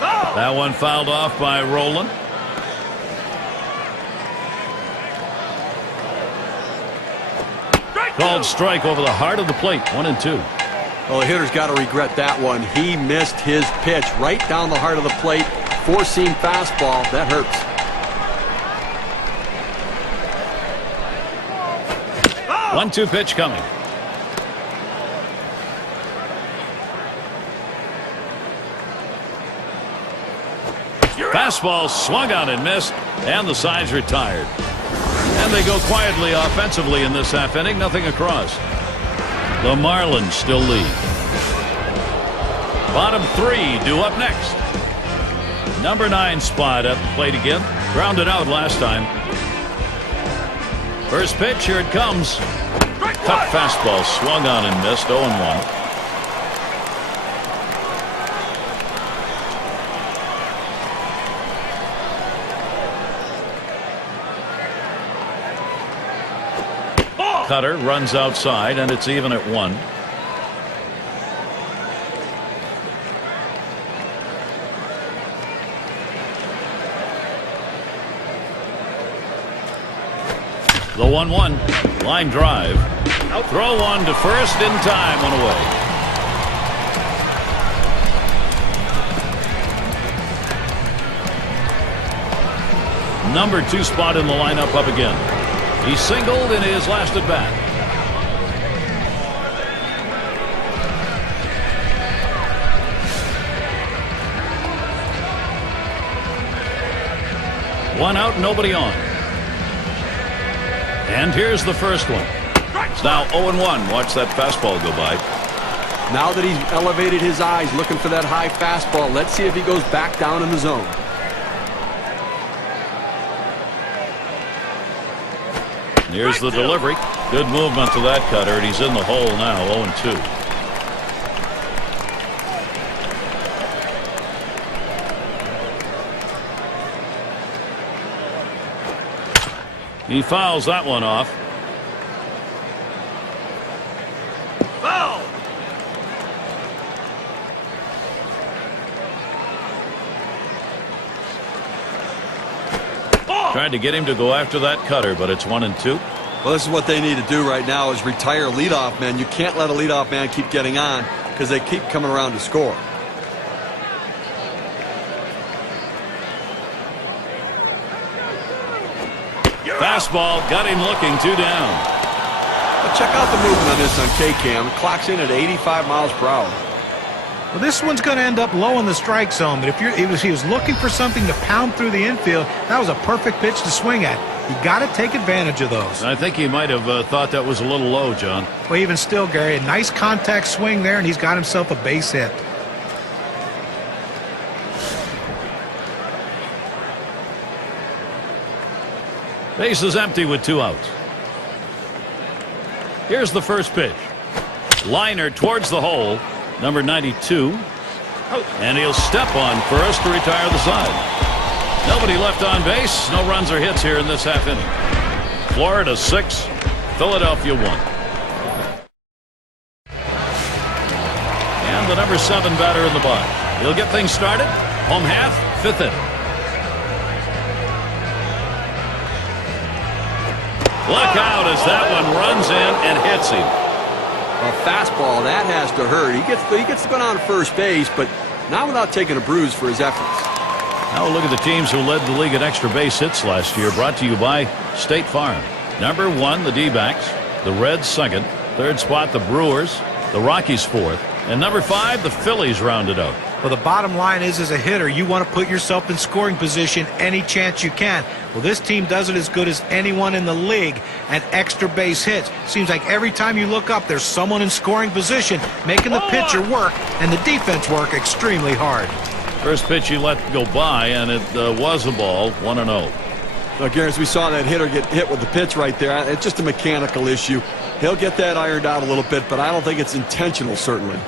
That one fouled off by Rowland. Called strike over the heart of the plate, 1-2. Well, the hitter's got to regret that one. He missed his pitch right down the heart of the plate. Four-seam fastball. That hurts. Oh! 1-2 pitch coming. Fastball swung out and missed, and the side's retired. And they go quietly offensively in this half inning. Nothing across. The Marlins still lead. Bottom 3 due up next. Number 9 spot at the plate again. Grounded out last time. First pitch, here it comes. Cut fastball swung on and missed, 0-1. Cutter runs outside, and it's even at 1. The 1-1 line drive. Throw one to first in time, 1 away. Number 2 spot in the lineup up again. He singled in his last at bat. One out, nobody on. And here's the first one. It's now 0-1. Watch that fastball go by. Now that he's elevated his eyes looking for that high fastball, let's see if he goes back down in the zone. Here's the delivery. Good movement to that cutter, and he's in the hole now, 0-2. He fouls that one off. Foul! Tried to get him to go after that cutter, but it's 1-2. Well, this is what they need to do right now is retire leadoff man. You can't let a leadoff man keep getting on because they keep coming around to score. Fastball got him looking, 2 down. But check out the movement on this on K-Cam. It clocks in at 85 miles per hour. Well, this one's going to end up low in the strike zone, but if he was looking for something to pound through the infield, that was a perfect pitch to swing at. You got to take advantage of those. I think he might have thought that was a little low, John. Well, even still, Gary, a nice contact swing there, and he's got himself a base hit. Base is empty with 2 outs. Here's the first pitch. Liner towards the hole. Number 92. And he'll step on first to retire the side. Nobody left on base. No runs or hits here in this half inning. Florida 6, Philadelphia 1. And the number 7 batter in the box. He'll get things started. Home half, 5th inning. Look out as that one runs in and hits him. A fastball, that has to hurt. He gets to go down to first base, but not without taking a bruise for his efforts. Now we'll look at the teams who led the league in extra base hits last year, brought to you by State Farm. Number 1, the D-backs. The Reds 2nd. 3rd spot, the Brewers. The Rockies 4th. And number 5, the Phillies rounded out. Well, the bottom line is, as a hitter, you want to put yourself in scoring position any chance you can. Well, this team does it as good as anyone in the league at extra base hits. Seems like every time you look up, there's someone in scoring position making the pitcher work and the defense work extremely hard. First pitch he let go by, and it was a ball, 1-0. Now, Gary, as we saw that hitter get hit with the pitch right there, it's just a mechanical issue. He'll get that ironed out a little bit, but I don't think it's intentional, certainly.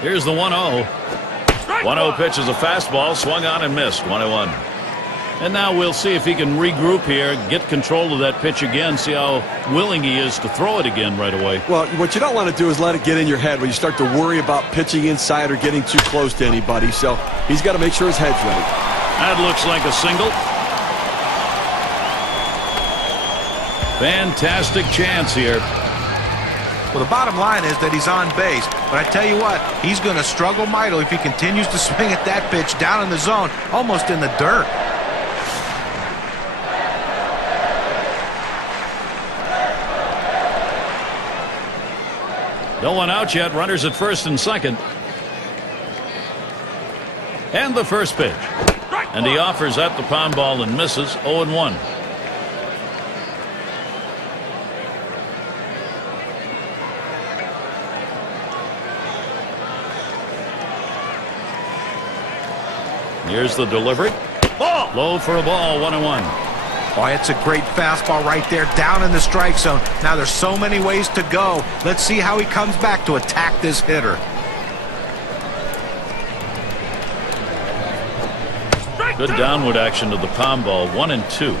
Here's the 1-0. 1-0 pitch is a fastball, swung on and missed, 1-1. And now we'll see if he can regroup here, get control of that pitch again, see how willing he is to throw it again right away. Well, what you don't want to do is let it get in your head when you start to worry about pitching inside or getting too close to anybody. So he's got to make sure his head's right. That looks like a single. Fantastic chance here. Well, the bottom line is that he's on base, but I tell you what, he's going to struggle mightily if he continues to swing at that pitch down in the zone, almost in the dirt. No one out yet. Runners at 1st and 2nd. And the first pitch. And he offers at the pound ball and misses, 0-1. Here's the delivery. Ball. Low for a ball, 1-1. Oh, it's a great fastball right there down in the strike zone. Now there's so many ways to go. Let's see how he comes back to attack this hitter. Good downward action to the palm ball, 1-2.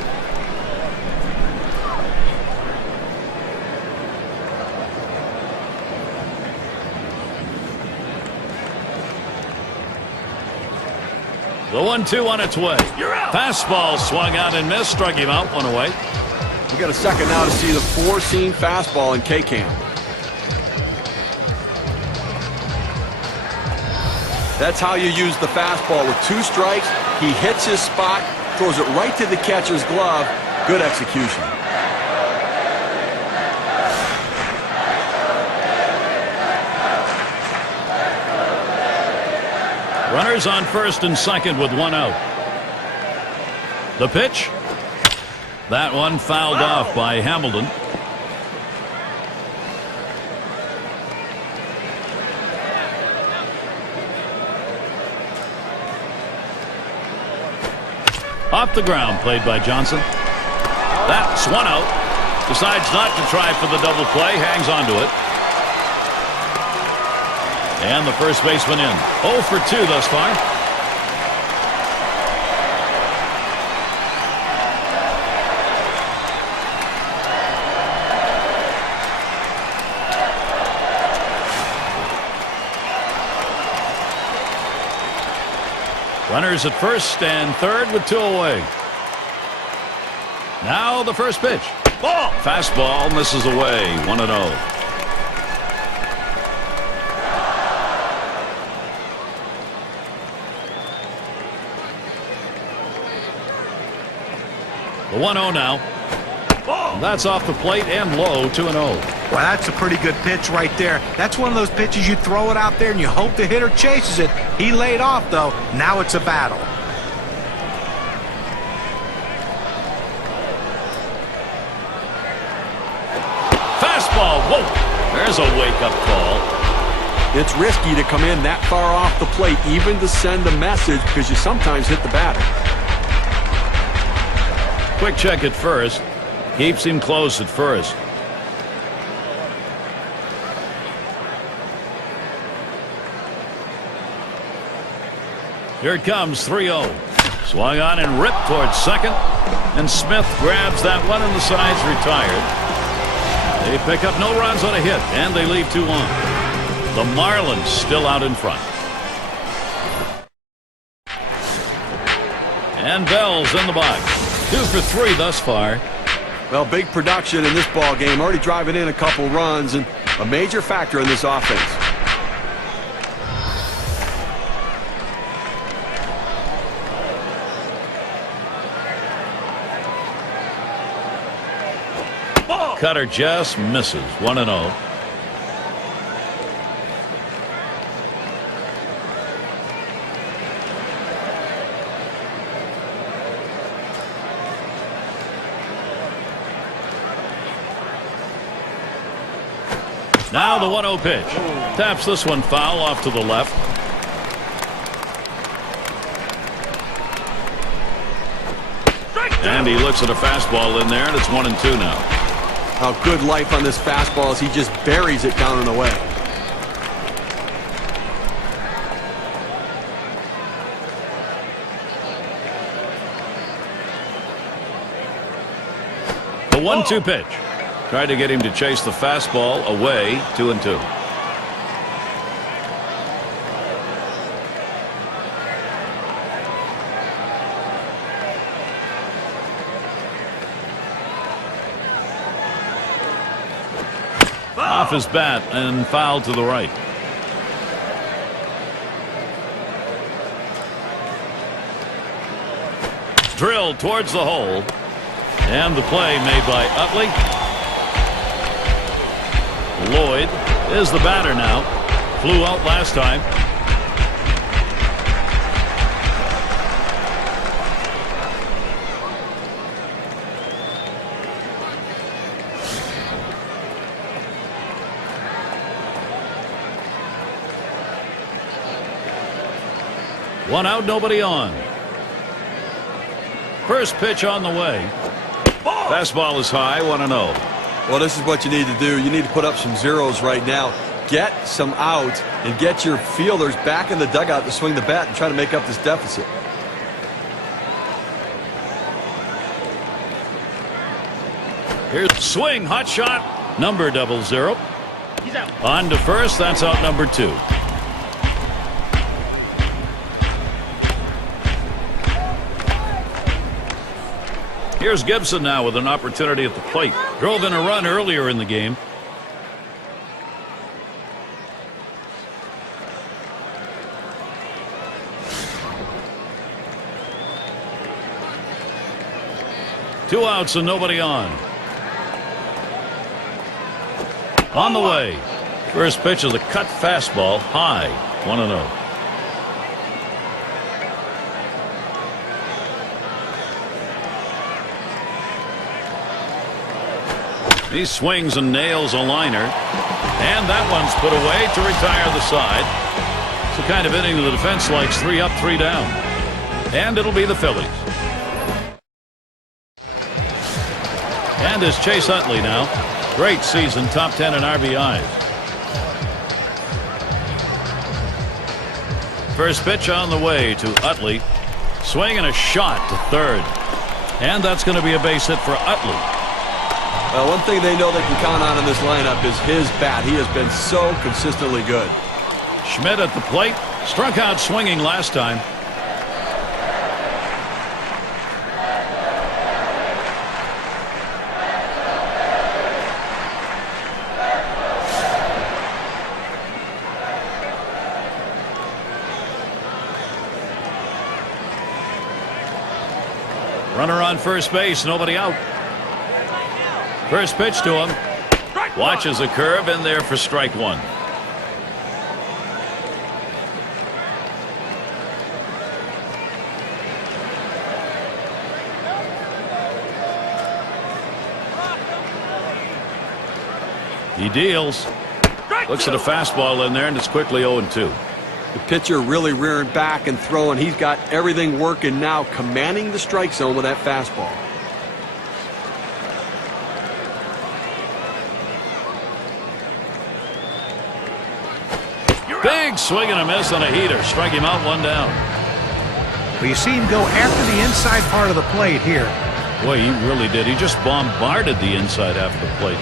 The 1-2 on its way. Fastball swung out and missed, struck him out, 1 away. We got a second now to see the 4-seam fastball in K-Cam. That's how you use the fastball. With 2 strikes, he hits his spot, throws it right to the catcher's glove. Good execution. Runners on 1st and 2nd with 1 out. The pitch. That one fouled off by Hamilton. Off the ground, played by Johnson. That's 1 out. Decides not to try for the double play, hangs on to it. And the first baseman in. 0 for 2 thus far. Runners at 1st and 3rd with 2 away. Now the first pitch. Ball. Fastball misses away. 1-0. The 1-0 now. That's off the plate and low, 2-0. Well, that's a pretty good pitch right there. That's one of those pitches you throw it out there and you hope the hitter chases it. He laid off, though. Now it's a battle. Fastball. Whoa. There's a wake-up call. It's risky to come in that far off the plate, even to send a message, because you sometimes hit the batter. Quick check at first. Keeps him close at first. Here it comes, 3-0. Swung on and ripped towards second. And Smith grabs that one, and the side's retired. They pick up no runs on a hit, and they leave 2 on. The Marlins still out in front. And Bell's in the box. 2 for 3 thus far. Well, big production in this ball game. Already driving in a couple runs, and a major factor in this offense. Cutter just misses. 1-0. Now the 1-0 pitch. Taps this one foul off to the left. And he looks at a fastball in there, and it's 1-2 now. How good life on this fastball as he just buries it down and away. The 1-2 pitch. Tried to get him to chase the fastball away. 2-2. Off his bat and fouled to the right. Drilled towards the hole. And the play made by Utley. Lloyd is the batter now. Flew out last time. One out, nobody on. First pitch on the way. Fastball is high, 1-0. Well, this is what you need to do. You need to put up some zeros right now. Get some outs and get your fielders back in the dugout to swing the bat and try to make up this deficit. Here's swing, hot shot, number 00. He's out. On to first, that's out number 2. Here's Gibson now with an opportunity at the plate. Drove in a run earlier in the game. Two outs and nobody on. On the way. First pitch is a cut fastball high. 1-0. He swings and nails a liner. And that one's put away to retire the side. It's the kind of inning the defense likes. 3 up, 3 down. And it'll be the Phillies. And it's Chase Utley now. Great season, top 10 in RBIs. First pitch on the way to Utley. Swing and a shot to third. And that's going to be a base hit for Utley. Well, one thing they know they can count on in this lineup is his bat. He has been so consistently good. Schmidt at the plate. Struck out swinging last time. Runner on first base, nobody out. First pitch to him. Watches a curve in there for strike 1. He deals. Looks at a fastball in there, and it's quickly 0-2. The pitcher really rearing back and throwing. He's got everything working now, commanding the strike zone with that fastball. Big swing and a miss on a heater. Strike him out, 1 down. But you see him go after the inside part of the plate here. Boy, he really did. He just bombarded the inside half of the plate.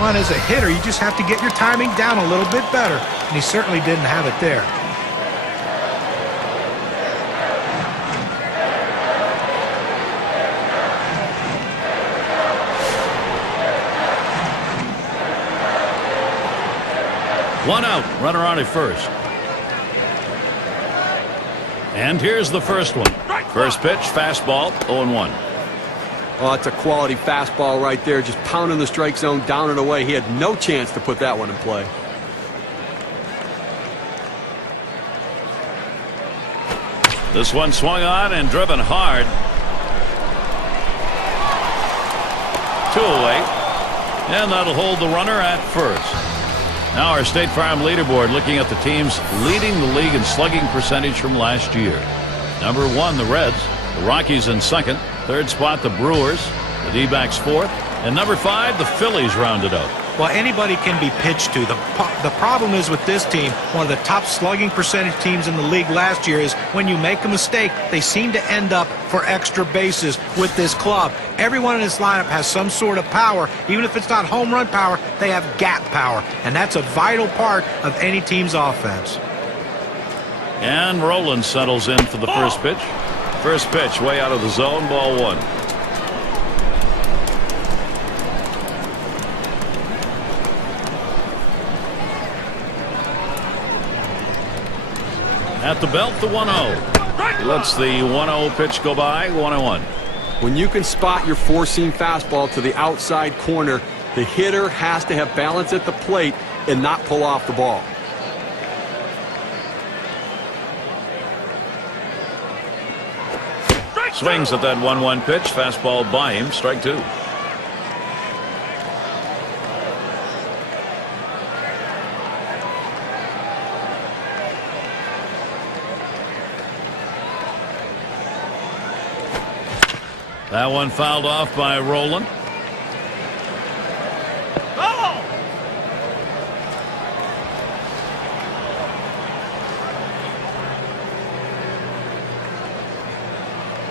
On as a hitter, you just have to get your timing down a little bit better, and he certainly didn't have it there. One out, runner on at first. And here's the first one. First pitch, fastball, 0-1. Oh, it's a quality fastball right there, just pounding the strike zone down and away. He had no chance to put that one in play. This one swung on and driven hard. 2 away. And that'll hold the runner at first. Now our State Farm leaderboard, looking at the teams leading the league in slugging percentage from last year. Number 1, the Reds. The Rockies in second. Third spot, the Brewers. The D-backs fourth. And number 5, the Phillies rounded out. Well, anybody can be pitched to. The problem is with this team, one of the top slugging percentage teams in the league last year, is when you make a mistake, they seem to end up for extra bases with this club. Everyone in this lineup has some sort of power. Even if it's not home run power, they have gap power. And that's a vital part of any team's offense. And Roland settles in for the first pitch. First pitch way out of the zone, ball 1. At the belt, the 1-0. He lets the 1-0 pitch go by, 1-1. When you can spot your four-seam fastball to the outside corner, the hitter has to have balance at the plate and not pull off the ball. Swings at that 1-1 pitch, fastball by him, strike 2. That one fouled off by Roland. Oh!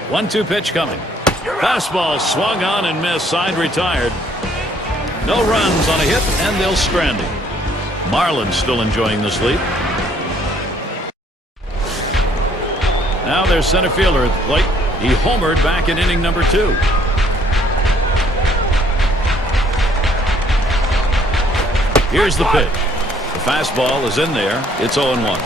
1-2 pitch coming. Fastball swung on and missed. Side retired. No runs on a hit, and they'll strand him. Marlins still enjoying this lead. Now their center fielder at the plate. He homered back in inning number 2. Here's the pitch. The fastball is in there. It's 0-1.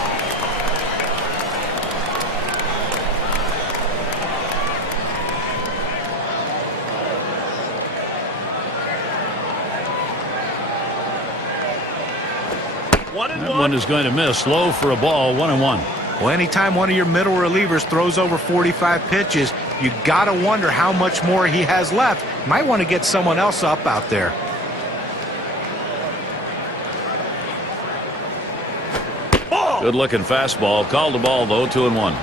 That one is going to miss. Low for a ball. 1-1. Well, anytime one of your middle relievers throws over 45 pitches, you got to wonder how much more he has left. Might want to get someone else up out there. Good looking fastball. Called the ball though. 2-1.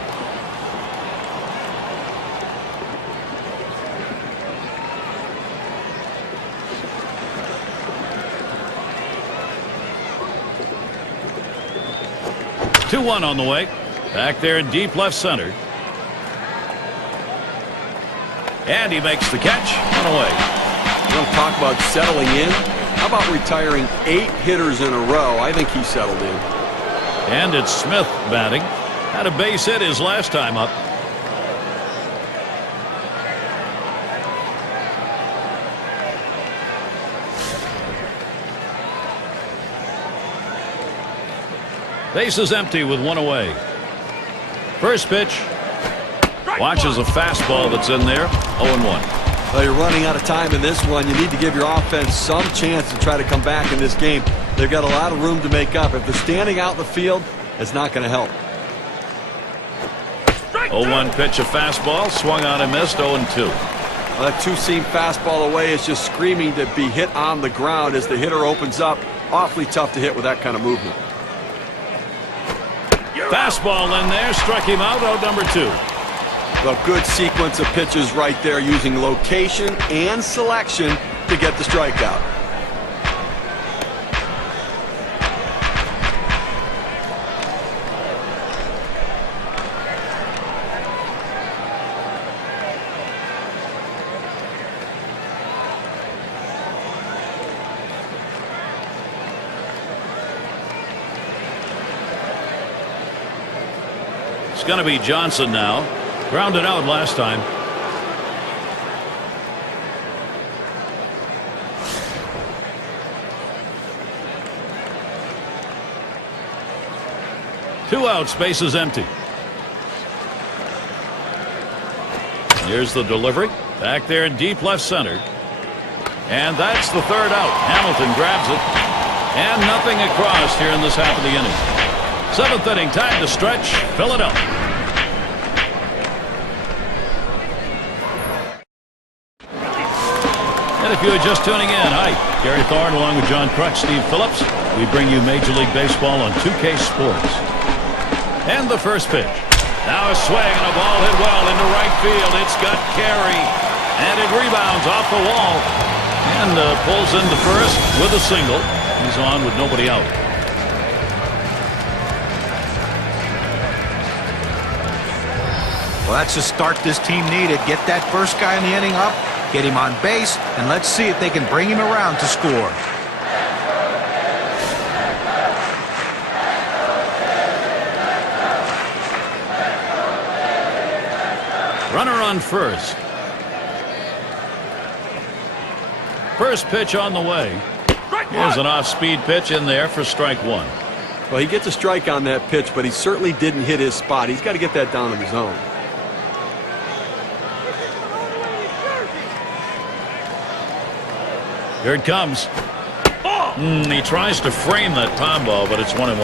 Two-1 on the way. Back there in deep left center. And he makes the catch. One away. You want to talk about settling in? How about retiring 8 hitters in a row? I think he settled in. And it's Smith batting. Had a base hit his last time up. Base is empty with 1 away. First pitch. Watches a fastball that's in there. 0-1. Well, you're running out of time in this one. You need to give your offense some chance to try to come back in this game. They've got a lot of room to make up. If they're standing out in the field, it's not going to help. 0-1 pitch, a fastball. Swung on and missed. 0-2. Well, that two-seam fastball away is just screaming to be hit on the ground as the hitter opens up. Awfully tough to hit with that kind of movement. Fastball in there, struck him out. Number 2. A good sequence of pitches right there, using location and selection to get the strikeout. It's going to be Johnson now. Grounded out last time. Two outs, bases empty. Here's the delivery. Back there in deep left center. And that's the third out. Hamilton grabs it. And nothing across here in this half of the inning. Seventh inning, time to stretch. Philadelphia. And if you are just tuning in, hi, Gary Thorne along with John Crutch, Steve Phillips. We bring you Major League Baseball on 2K Sports. And the first pitch. Now a swing and a ball hit well into right field. It's got carry. And it rebounds off the wall. And pulls into first with a single. He's on with nobody out. Well, that's the start this team needed. Get that first guy in the inning up, get him on base, and let's see if they can bring him around to score. Runner on first. First pitch on the way. Here's an off-speed pitch in there for strike one. Well, he gets a strike on that pitch, but he certainly didn't hit his spot. He's got to get that down in the zone. Here it comes. He tries to frame that palm ball, but it's 1-1.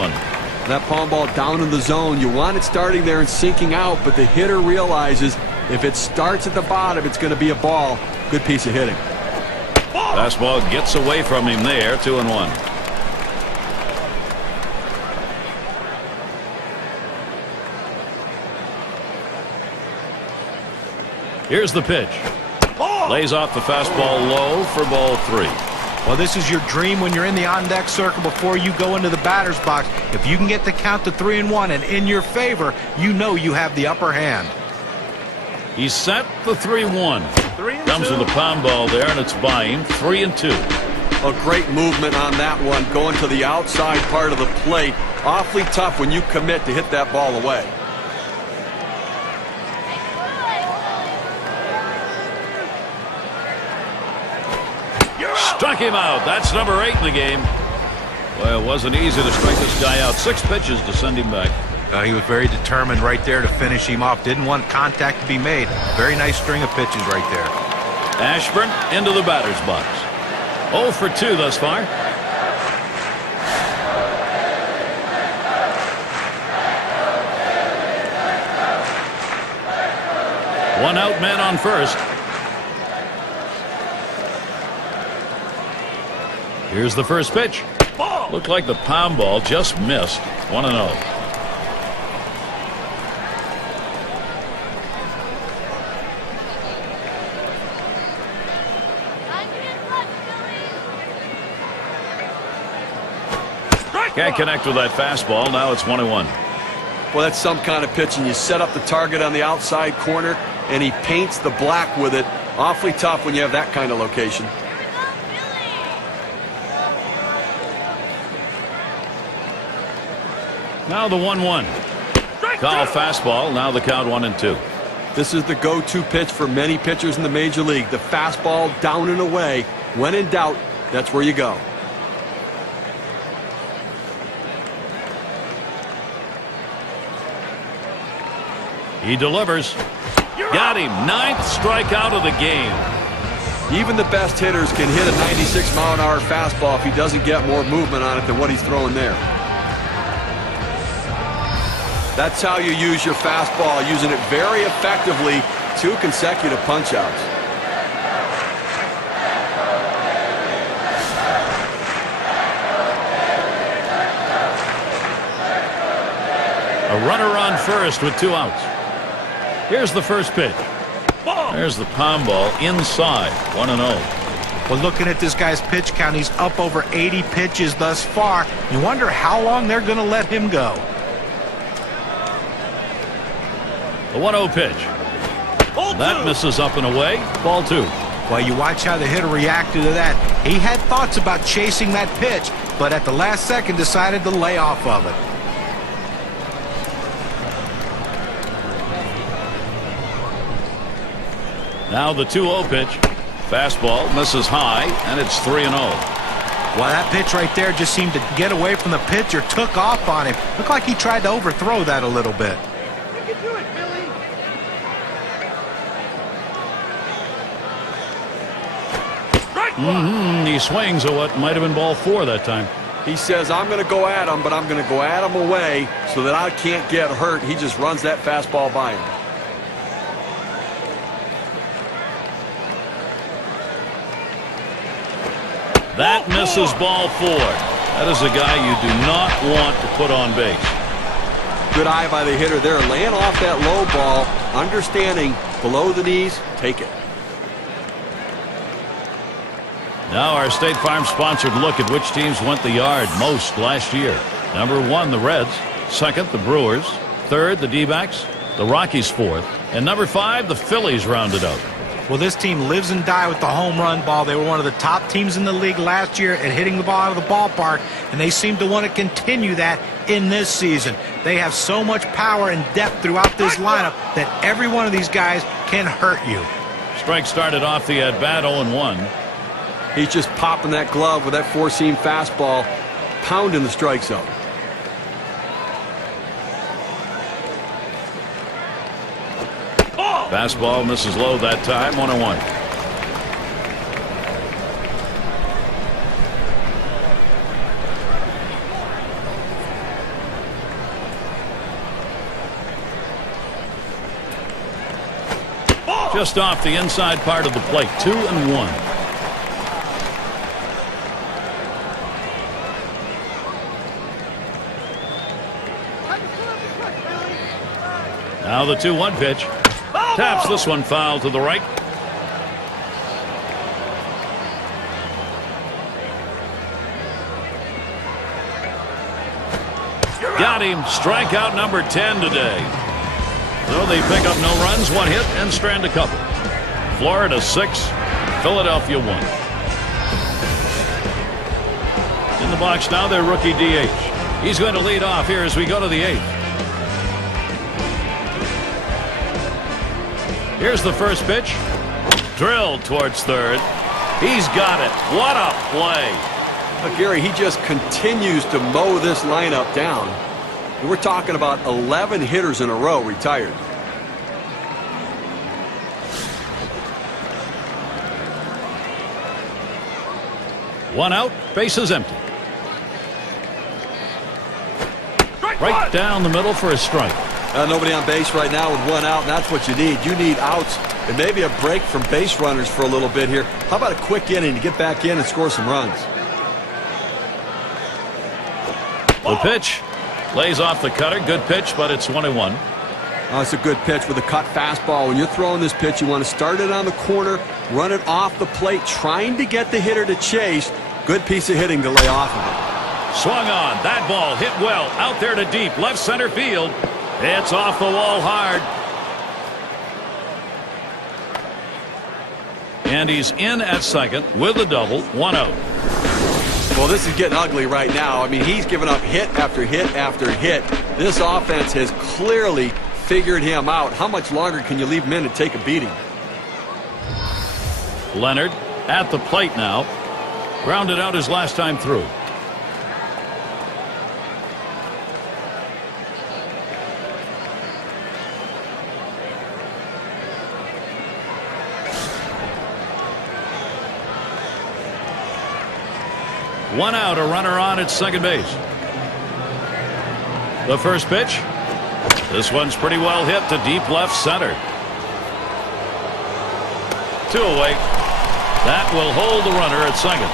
That palm ball down in the zone. You want it starting there and sinking out, but the hitter realizes if it starts at the bottom, it's going to be a ball. Good piece of hitting. Fastball gets away from him there, 2-1. Here's the pitch. Lays off the fastball low for ball 3. Well, this is your dream when you're in the on-deck circle before you go into the batter's box. If you can get the count to 3-1 and in your favor, you know you have the upper hand. He's set the 3-1. Comes with a palm ball there, and it's by him. 3-2. A great movement on that one, going to the outside part of the plate. Awfully tough when you commit to hit that ball away. Struck him out. That's number 8 in the game. Well, it wasn't easy to strike this guy out. 6 pitches to send him back. He was very determined right there to finish him off. Didn't want contact to be made. Very nice string of pitches right there. Ashburn into the batter's box. 0 for 2 thus far. One out, man on first. Here's the first pitch. Looked like the palm ball just missed. 1-0. Can't connect with that fastball. Now it's 1-1. Well, that's some kind of pitch, and you set up the target on the outside corner, and he paints the black with it. Awfully tough when you have that kind of location. Now the 1-1. Foul fastball. Now the count 1-2. This is the go-to pitch for many pitchers in the major league. The fastball down and away. When in doubt, that's where you go. He delivers. Got him. 9th strikeout of the game. Even the best hitters can hit a 96-mile-an-hour fastball if he doesn't get more movement on it than what he's throwing there. That's how you use your fastball, using it very effectively. 2 consecutive punch-outs. A runner on first with 2 outs. Here's the first pitch. There's the palm ball inside. 1-0. Well, looking at this guy's pitch count, he's up over 80 pitches thus far. You wonder how long they're going to let him go. The 1-0 pitch. That misses up and away. Ball 2. Well, you watch how the hitter reacted to that. He had thoughts about chasing that pitch, but at the last second decided to lay off of it. Now the 2-0 pitch. Fastball misses high, and it's 3-0. Well, that pitch right there just seemed to get away from the pitcher, took off on him. Looked like he tried to overthrow that a little bit. You can do it, Billy. He swings at what might have been ball 4 that time. He says, I'm going to go at him, but I'm going to go at him away so that I can't get hurt. He just runs that fastball by him. That misses ball 4. That is a guy you do not want to put on base. Good eye by the hitter there, laying off that low ball, understanding below the knees, take it. Now our State Farm sponsored look at which teams went the yard most last year. Number 1, the Reds. 2nd, the Brewers. 3rd, the D-backs. The Rockies 4th. And number 5, the Phillies rounded out. Well, this team lives and dies with the home run ball. They were one of the top teams in the league last year at hitting the ball out of the ballpark, and they seem to want to continue that in this season. They have so much power and depth throughout this lineup that every one of these guys can hurt you. Strike started off the at-bat 0-1. He's just popping that glove with that 4-seam fastball, pounding the strike zone. Fastball misses low that time, 1-1. Just off the inside part of the plate, 2-1. Now the 2-1 pitch. Taps this one foul to the right. Got him. Strikeout number 10 today. So they pick up no runs, 1 hit, and strand a couple. Florida 6, Philadelphia 1. In the box now, their rookie DH. He's going to lead off here as we go to the 8th. Here's the first pitch. Drilled towards 3rd. He's got it. What a play. But Gary, he just continues to mow this lineup down. We're talking about 11 hitters in a row retired. One out, bases empty. Right down the middle for a strike. Nobody on base right now with 1 out, and that's what you need. You need outs and maybe a break from base runners for a little bit here. How about a quick inning to get back in and score some runs? The pitch lays off the cutter. Good pitch, but it's 1-1. Oh, it's a good pitch with a cut fastball. When you're throwing this pitch, you want to start it on the corner, run it off the plate, trying to get the hitter to chase. Good piece of hitting to lay off of it. Swung on. That ball hit well out there to deep left center field. It's off the wall hard. And he's in at second with a double. 1 out. Well, this is getting ugly right now. I mean, he's given up hit after hit after hit. This offense has clearly figured him out. How much longer can you leave him in and take a beating? Leonard at the plate now. Grounded out his last time through. One out, a runner on at second base. The first pitch. This one's pretty well hit to deep left center. 2 away. That will hold the runner at second.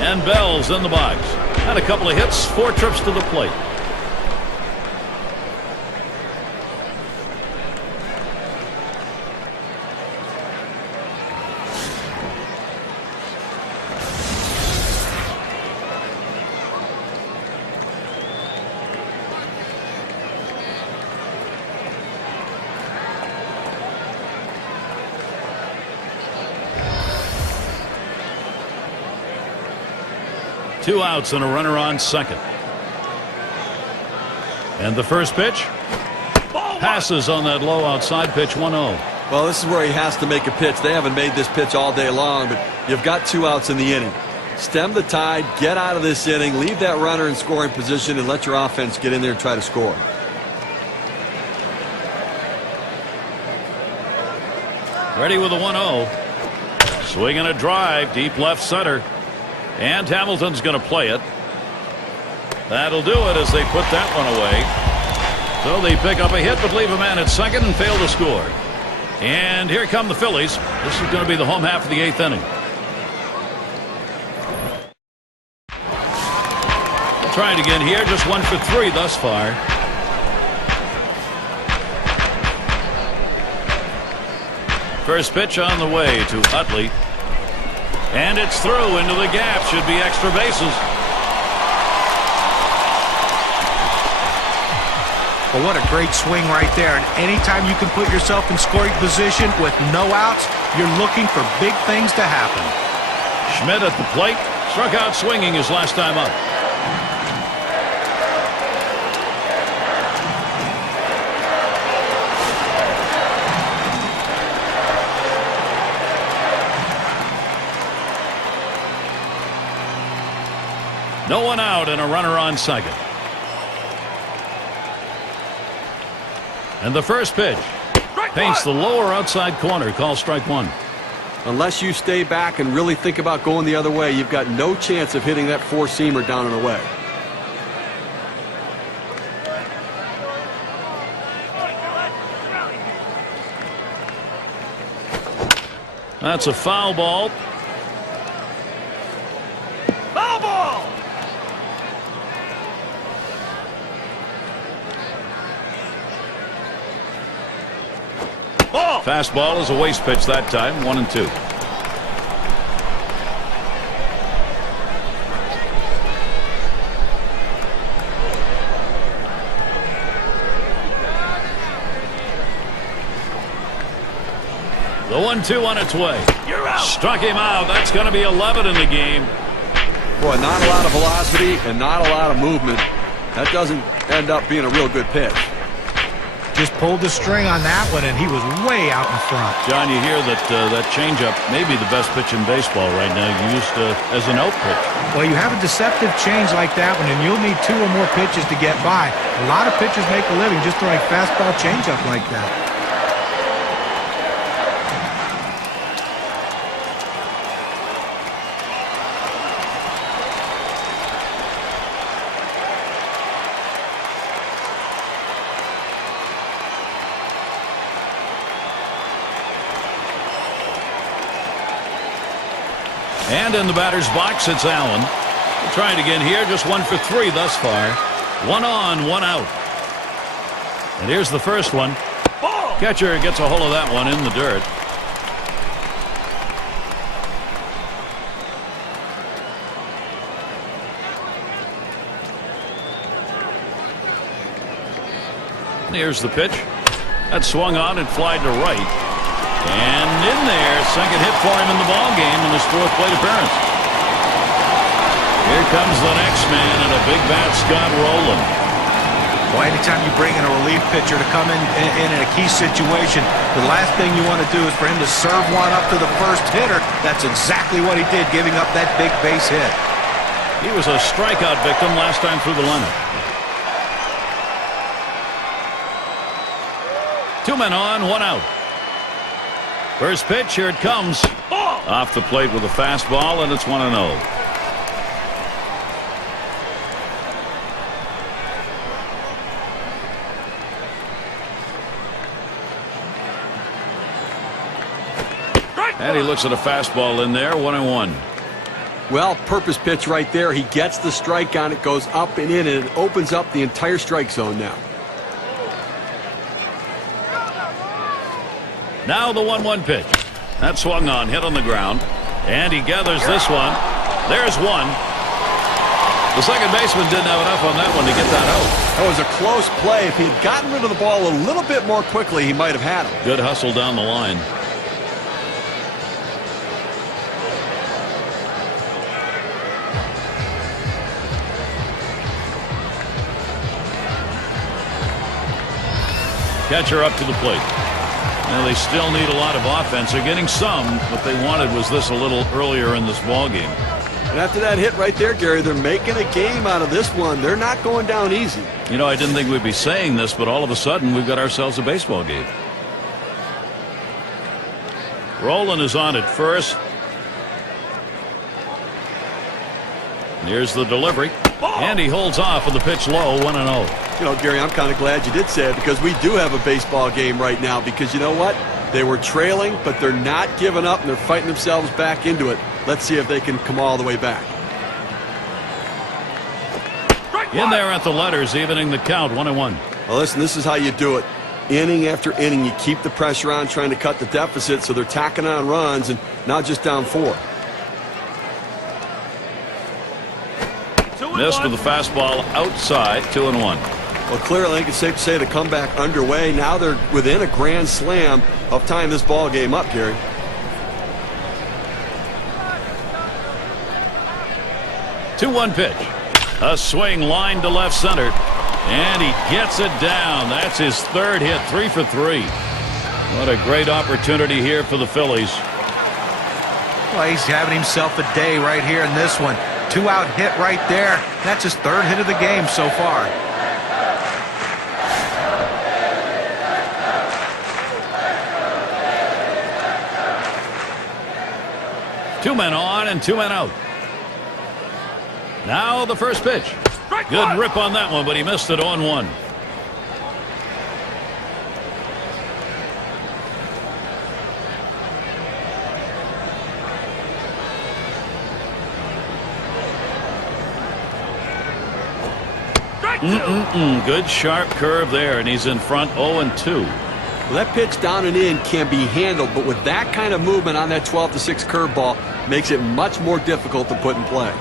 And Bell's in the box. Had a couple of hits, 4 trips to the plate. Two outs and a runner on second. And the first pitch passes on that low outside pitch, 1-0. Well, this is where he has to make a pitch. They haven't made this pitch all day long, but you've got 2 outs in the inning. Stem the tide, get out of this inning, leave that runner in scoring position, and let your offense get in there and try to score. Ready with a 1-0. Swinging a drive, deep left center. And Hamilton's going to play it. That'll do it as they put that one away. So they pick up a hit but leave a man at second and fail to score. And here come the Phillies. This is going to be the home half of the 8th inning. Trying again here, just 1 for 3 thus far. First pitch on the way to Utley. And it's through into the gap. Should be extra bases. Well, what a great swing right there. And anytime you can put yourself in scoring position with no outs, you're looking for big things to happen. Schmidt at the plate. Struck out swinging his last time up. No one out and a runner on second. And the first pitch paints the lower outside corner. Call strike 1. Unless you stay back and really think about going the other way, you've got no chance of hitting that four-seamer down and away. That's a foul ball. Foul ball! Ball! Fastball is a waste pitch that time. 1-2. The 1-2 on its way. You're out. Struck him out. That's going to be 11 in the game. Boy, not a lot of velocity and not a lot of movement. That doesn't end up being a real good pitch. Just pulled the string on that one, and he was way out in front. John, you hear that that changeup may be the best pitch in baseball right now, used as an out pitch. Well, you have a deceptive change like that one, and you'll need 2 or more pitches to get by. A lot of pitchers make a living just throwing fastball changeup like that. And in the batter's box, it's Allen. Trying again here, just 1 for 3 thus far. 1 on, 1 out. And here's the first one. Ball! Catcher gets a hold of that one in the dirt. Here's the pitch. That swung on and flied to right. And in there, second hit for him in the ball game in his 4th plate appearance. Here comes the next man and a big bat, Scott Rowland. Well, anytime you bring in a relief pitcher to come in a key situation, the last thing you want to do is for him to serve one up to the first hitter. That's exactly what he did, giving up that big base hit. He was a strikeout victim last time through the lineup. 2 men on, 1 out. First pitch, here it comes. Ball! Off the plate with a fastball, and it's 1-0. And he looks at a fastball in there, 1-1. Well, purpose pitch right there. He gets the strike on it, goes up and in, and it opens up the entire strike zone now. Now the 1-1 pitch. That swung on, hit on the ground. And he gathers this one. There's one. The second baseman didn't have enough on that one to get that out. That was a close play. If he had gotten rid of the ball a little bit more quickly, he might have had it. Good hustle down the line. Catcher up to the plate. Now they still need a lot of offense. They're getting some. What they wanted was this a little earlier in this ball game. And after that hit right there, Gary, they're making a game out of this one. They're not going down easy. You know, I didn't think we'd be saying this, but all of a sudden we've got ourselves a baseball game. Roland is on at first. Here's the delivery. And he holds off with the pitch low, 1-0. You know, Gary, I'm kind of glad you did say it because we do have a baseball game right now because you know what? They were trailing, but they're not giving up and they're fighting themselves back into it. Let's see if they can come all the way back. In there at the letters, evening the count, 1-1. Well, listen, this is how you do it. Inning after inning, you keep the pressure on trying to cut the deficit so they're tacking on runs and not just down 4. Missed with the fastball outside, 2-1. Well, clearly, I think it's safe to say the comeback underway. Now they're within a grand slam of tying this ball game up, Gary. Two-one pitch. A swing line to left center. And he gets it down. That's his third hit, 3 for 3. What a great opportunity here for the Phillies. Well, he's having himself a day right here in this one. 2-out hit right there. That's his third hit of the game so far. Two men on and 2 men out. Now the first pitch. Good rip on that one, but he missed it on 1. Good sharp curve there, and he's in front 0-2. Well, that pitch down and in can be handled, but with that kind of movement on that 12-6 curveball makes it much more difficult to put in play.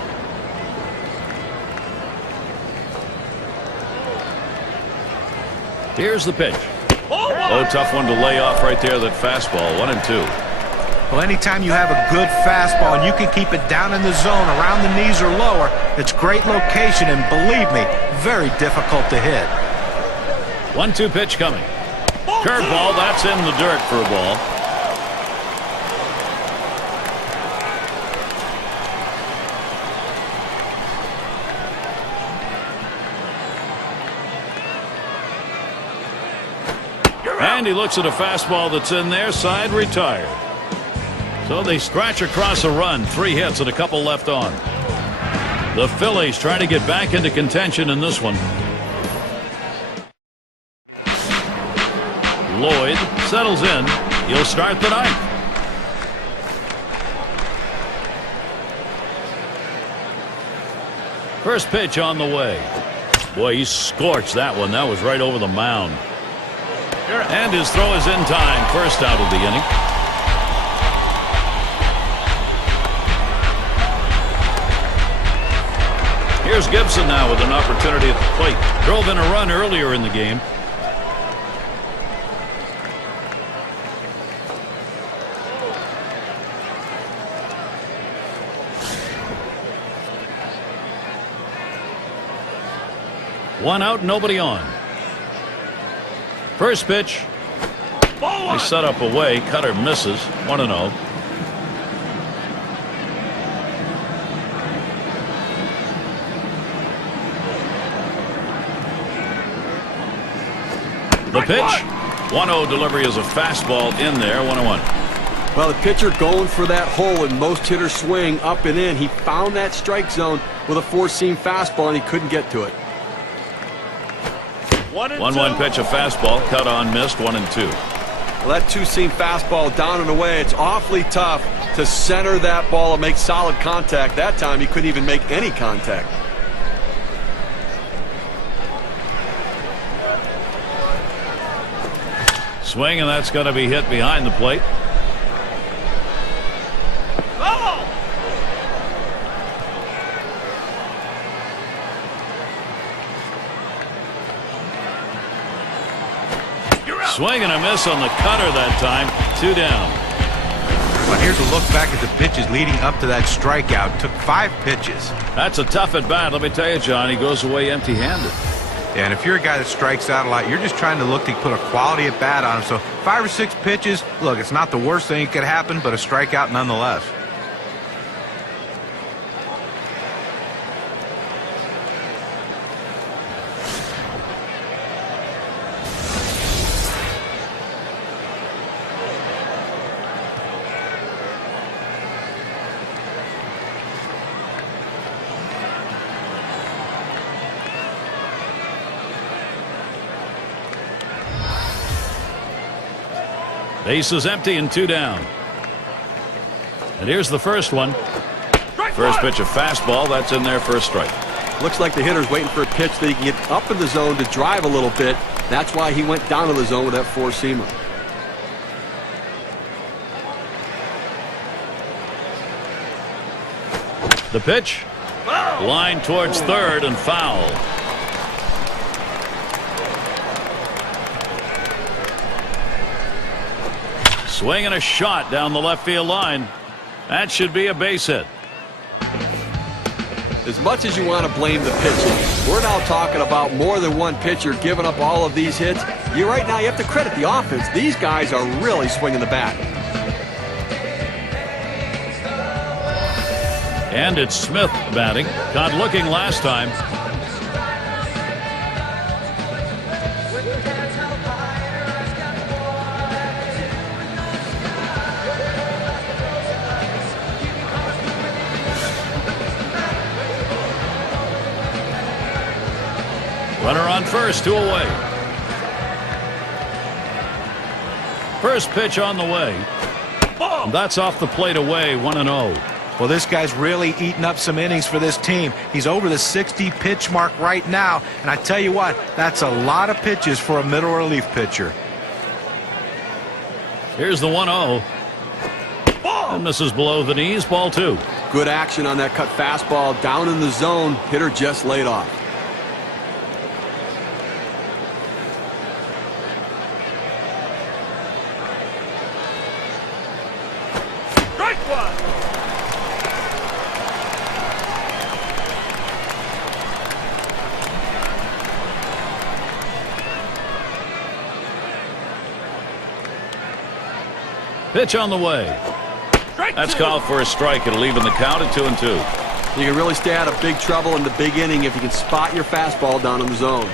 Here's the pitch. Oh, tough one to lay off right there, that fastball, 1-2. Well, anytime you have a good fastball and you can keep it down in the zone around the knees or lower, it's great location and believe me, very difficult to hit. 1-2 pitch coming. Curveball, that's in the dirt for a ball. And he looks at a fastball that's in there, side retired. So they scratch across a run, 3 hits and a couple left on. The Phillies trying to get back into contention in this one. Lloyd settles in. He'll start the 9th. First pitch on the way. Boy, he scorched that one. That was right over the mound. And his throw is in time. First out of the inning. Here's Gibson now with an opportunity at the plate. Drove in a run earlier in the game. One out, nobody on. First pitch. They set up away. Cutter misses. 1-0. The pitch. 1-0 delivery is a fastball in there. 1-1. Well, the pitcher going for that hole and most hitters swing up and in. He found that strike zone with a 4-seam fastball and he couldn't get to it. 1-1 pitch, a fastball, cut on, missed, 1-2. Well, that 2-seam fastball down and away, it's awfully tough to center that ball and make solid contact. That time he couldn't even make any contact. Swing, and that's going to be hit behind the plate. Swing and a miss on the cutter that time. 2 down. Well, here's a look back at the pitches leading up to that strikeout. Took 5 pitches. That's a tough at bat. Let me tell you, John, he goes away empty-handed. And if you're a guy that strikes out a lot, you're just trying to look to put a quality at bat on him. So 5 or 6 pitches, look, it's not the worst thing that could happen, but a strikeout nonetheless. Base is empty and 2 down. And here's the first one. First pitch, a fastball. That's in there for a strike. Looks like the hitter's waiting for a pitch that he can get up in the zone to drive a little bit. That's why he went down to the zone with that four-seamer. The pitch. Line towards third and foul. Swing and a shot down the left field line. That should be a base hit. As much as you want to blame the pitching, we're now talking about more than one pitcher giving up all of these hits. Right now you have to credit the offense. These guys are really swinging the bat. And it's Smith batting. Caught looking last time. Runner on first, 2 away. First pitch on the way. That's off the plate away, 1-0. Well, this guy's really eating up some innings for this team. He's over the 60 pitch mark right now. And I tell you what, that's a lot of pitches for a middle relief pitcher. Here's the 1-0. And misses below the knees, ball 2. Good action on that cut fastball down in the zone. Hitter just laid off. Pitch on the way. That's called for a strike. It'll even the count at 2-2. You can really stay out of big trouble in the big inning if you can spot your fastball down in the zone.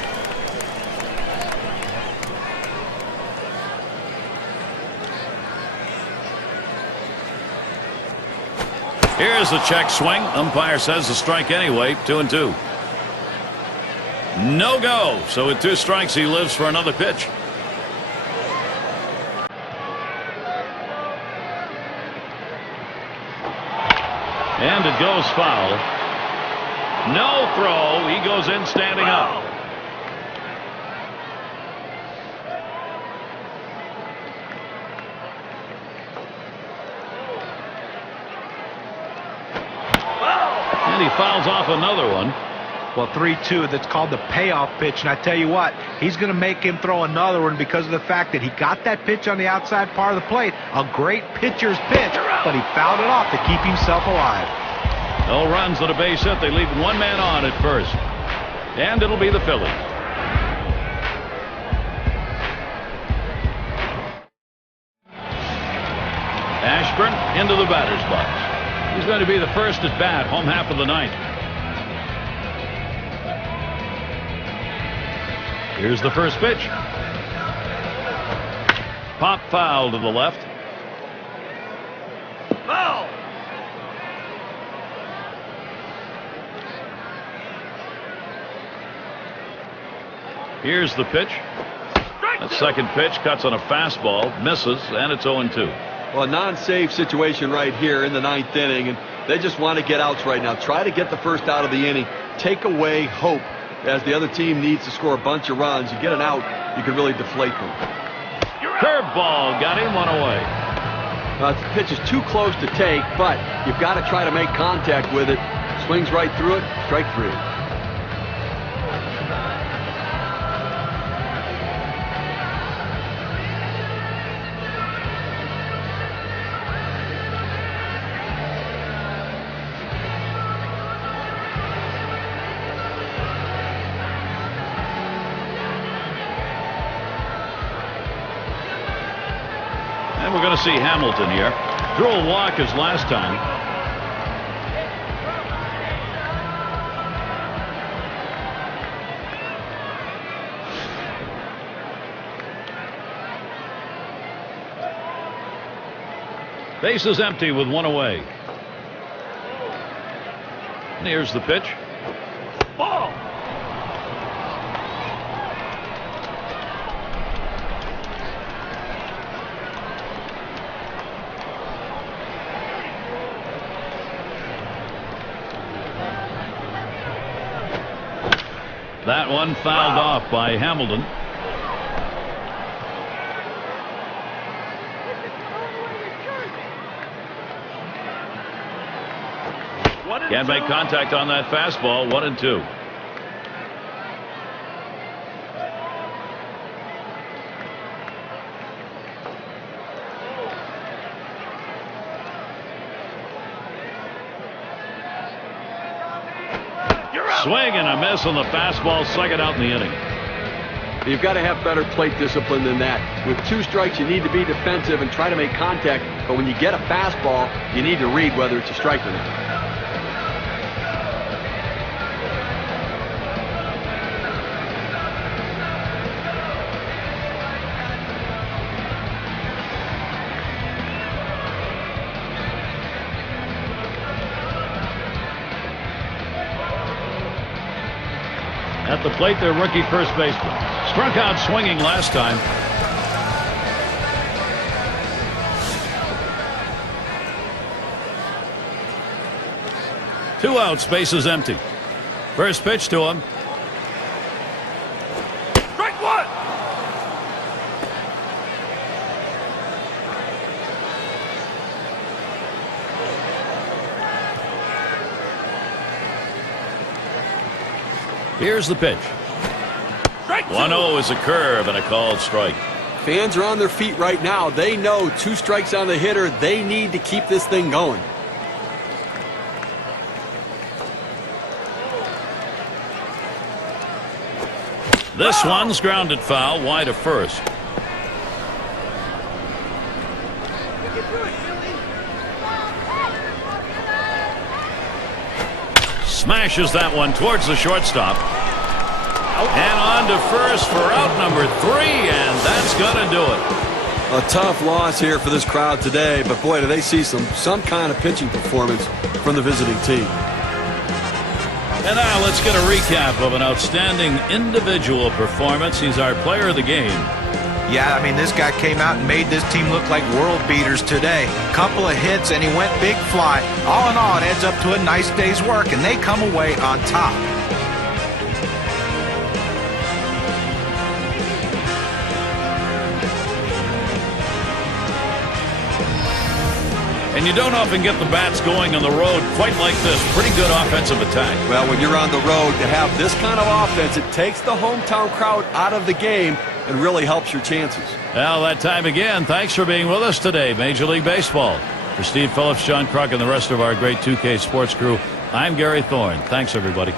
Here's the check swing. Umpire says a strike anyway. 2-2. No go. So with 2 strikes, he lives for another pitch. And it goes foul. No throw. He goes in standing up. And he fouls off another one. Well, 3-2, that's called the payoff pitch. And I tell you what, he's going to make him throw another one because of the fact that he got that pitch on the outside part of the plate. A great pitcher's pitch, but he fouled it off to keep himself alive. No runs on a base hit. They leave 1 man on at first. And it'll be the Phillies. Ashburn into the batter's box. He's going to be the first at bat, home half of the 9th. Here's the first pitch. Pop foul to the left. Foul. Here's the pitch. That second pitch cuts on a fastball, misses, and it's 0-2. Well, a non-save situation right here in the 9th inning, and they just want to get outs right now. Try to get the first out of the inning. Take away hope as the other team needs to score a bunch of runs. You get an out, you can really deflate them. Curveball got him 1 away. The pitch is too close to take, but you've got to try to make contact with it. Swings right through it, strike 3. And we're going to see Hamilton here. Drew a walk his last time. Base is empty with one away. And here's the pitch. Ball. That one fouled off by Hamilton. Can't make contact on that fastball. 1-2. Swing and a miss on the fastball. Second out in the inning. You've got to have better plate discipline than that. With 2 strikes, you need to be defensive and try to make contact. But when you get a fastball, you need to read whether it's a strike or not. At the plate, their rookie first baseman. Struck out swinging last time. Two outs, base is empty. First pitch to him. Strike one. Here's the pitch. 1-0 is a curve and a called strike. Fans are on their feet right now. They know 2 strikes on the hitter. They need to keep this thing going. This one's grounded foul wide of first. Smashes that one towards the shortstop. And on to first for out number 3, and that's going to do it. A tough loss here for this crowd today, but boy, do they see some kind of pitching performance from the visiting team. And now let's get a recap of an outstanding individual performance. He's our player of the game. Yeah, I mean, this guy came out and made this team look like world beaters today. Couple of hits, and he went big fly. All in all, it adds up to a nice day's work, and they come away on top. And you don't often get the bats going on the road quite like this. Pretty good offensive attack. Well, when you're on the road, to have this kind of offense, it takes the hometown crowd out of the game and really helps your chances. Well, that time again. Thanks for being with us today, Major League Baseball. For Steve Phillips, John Kruk, and the rest of our great 2K Sports crew, I'm Gary Thorne. Thanks, everybody.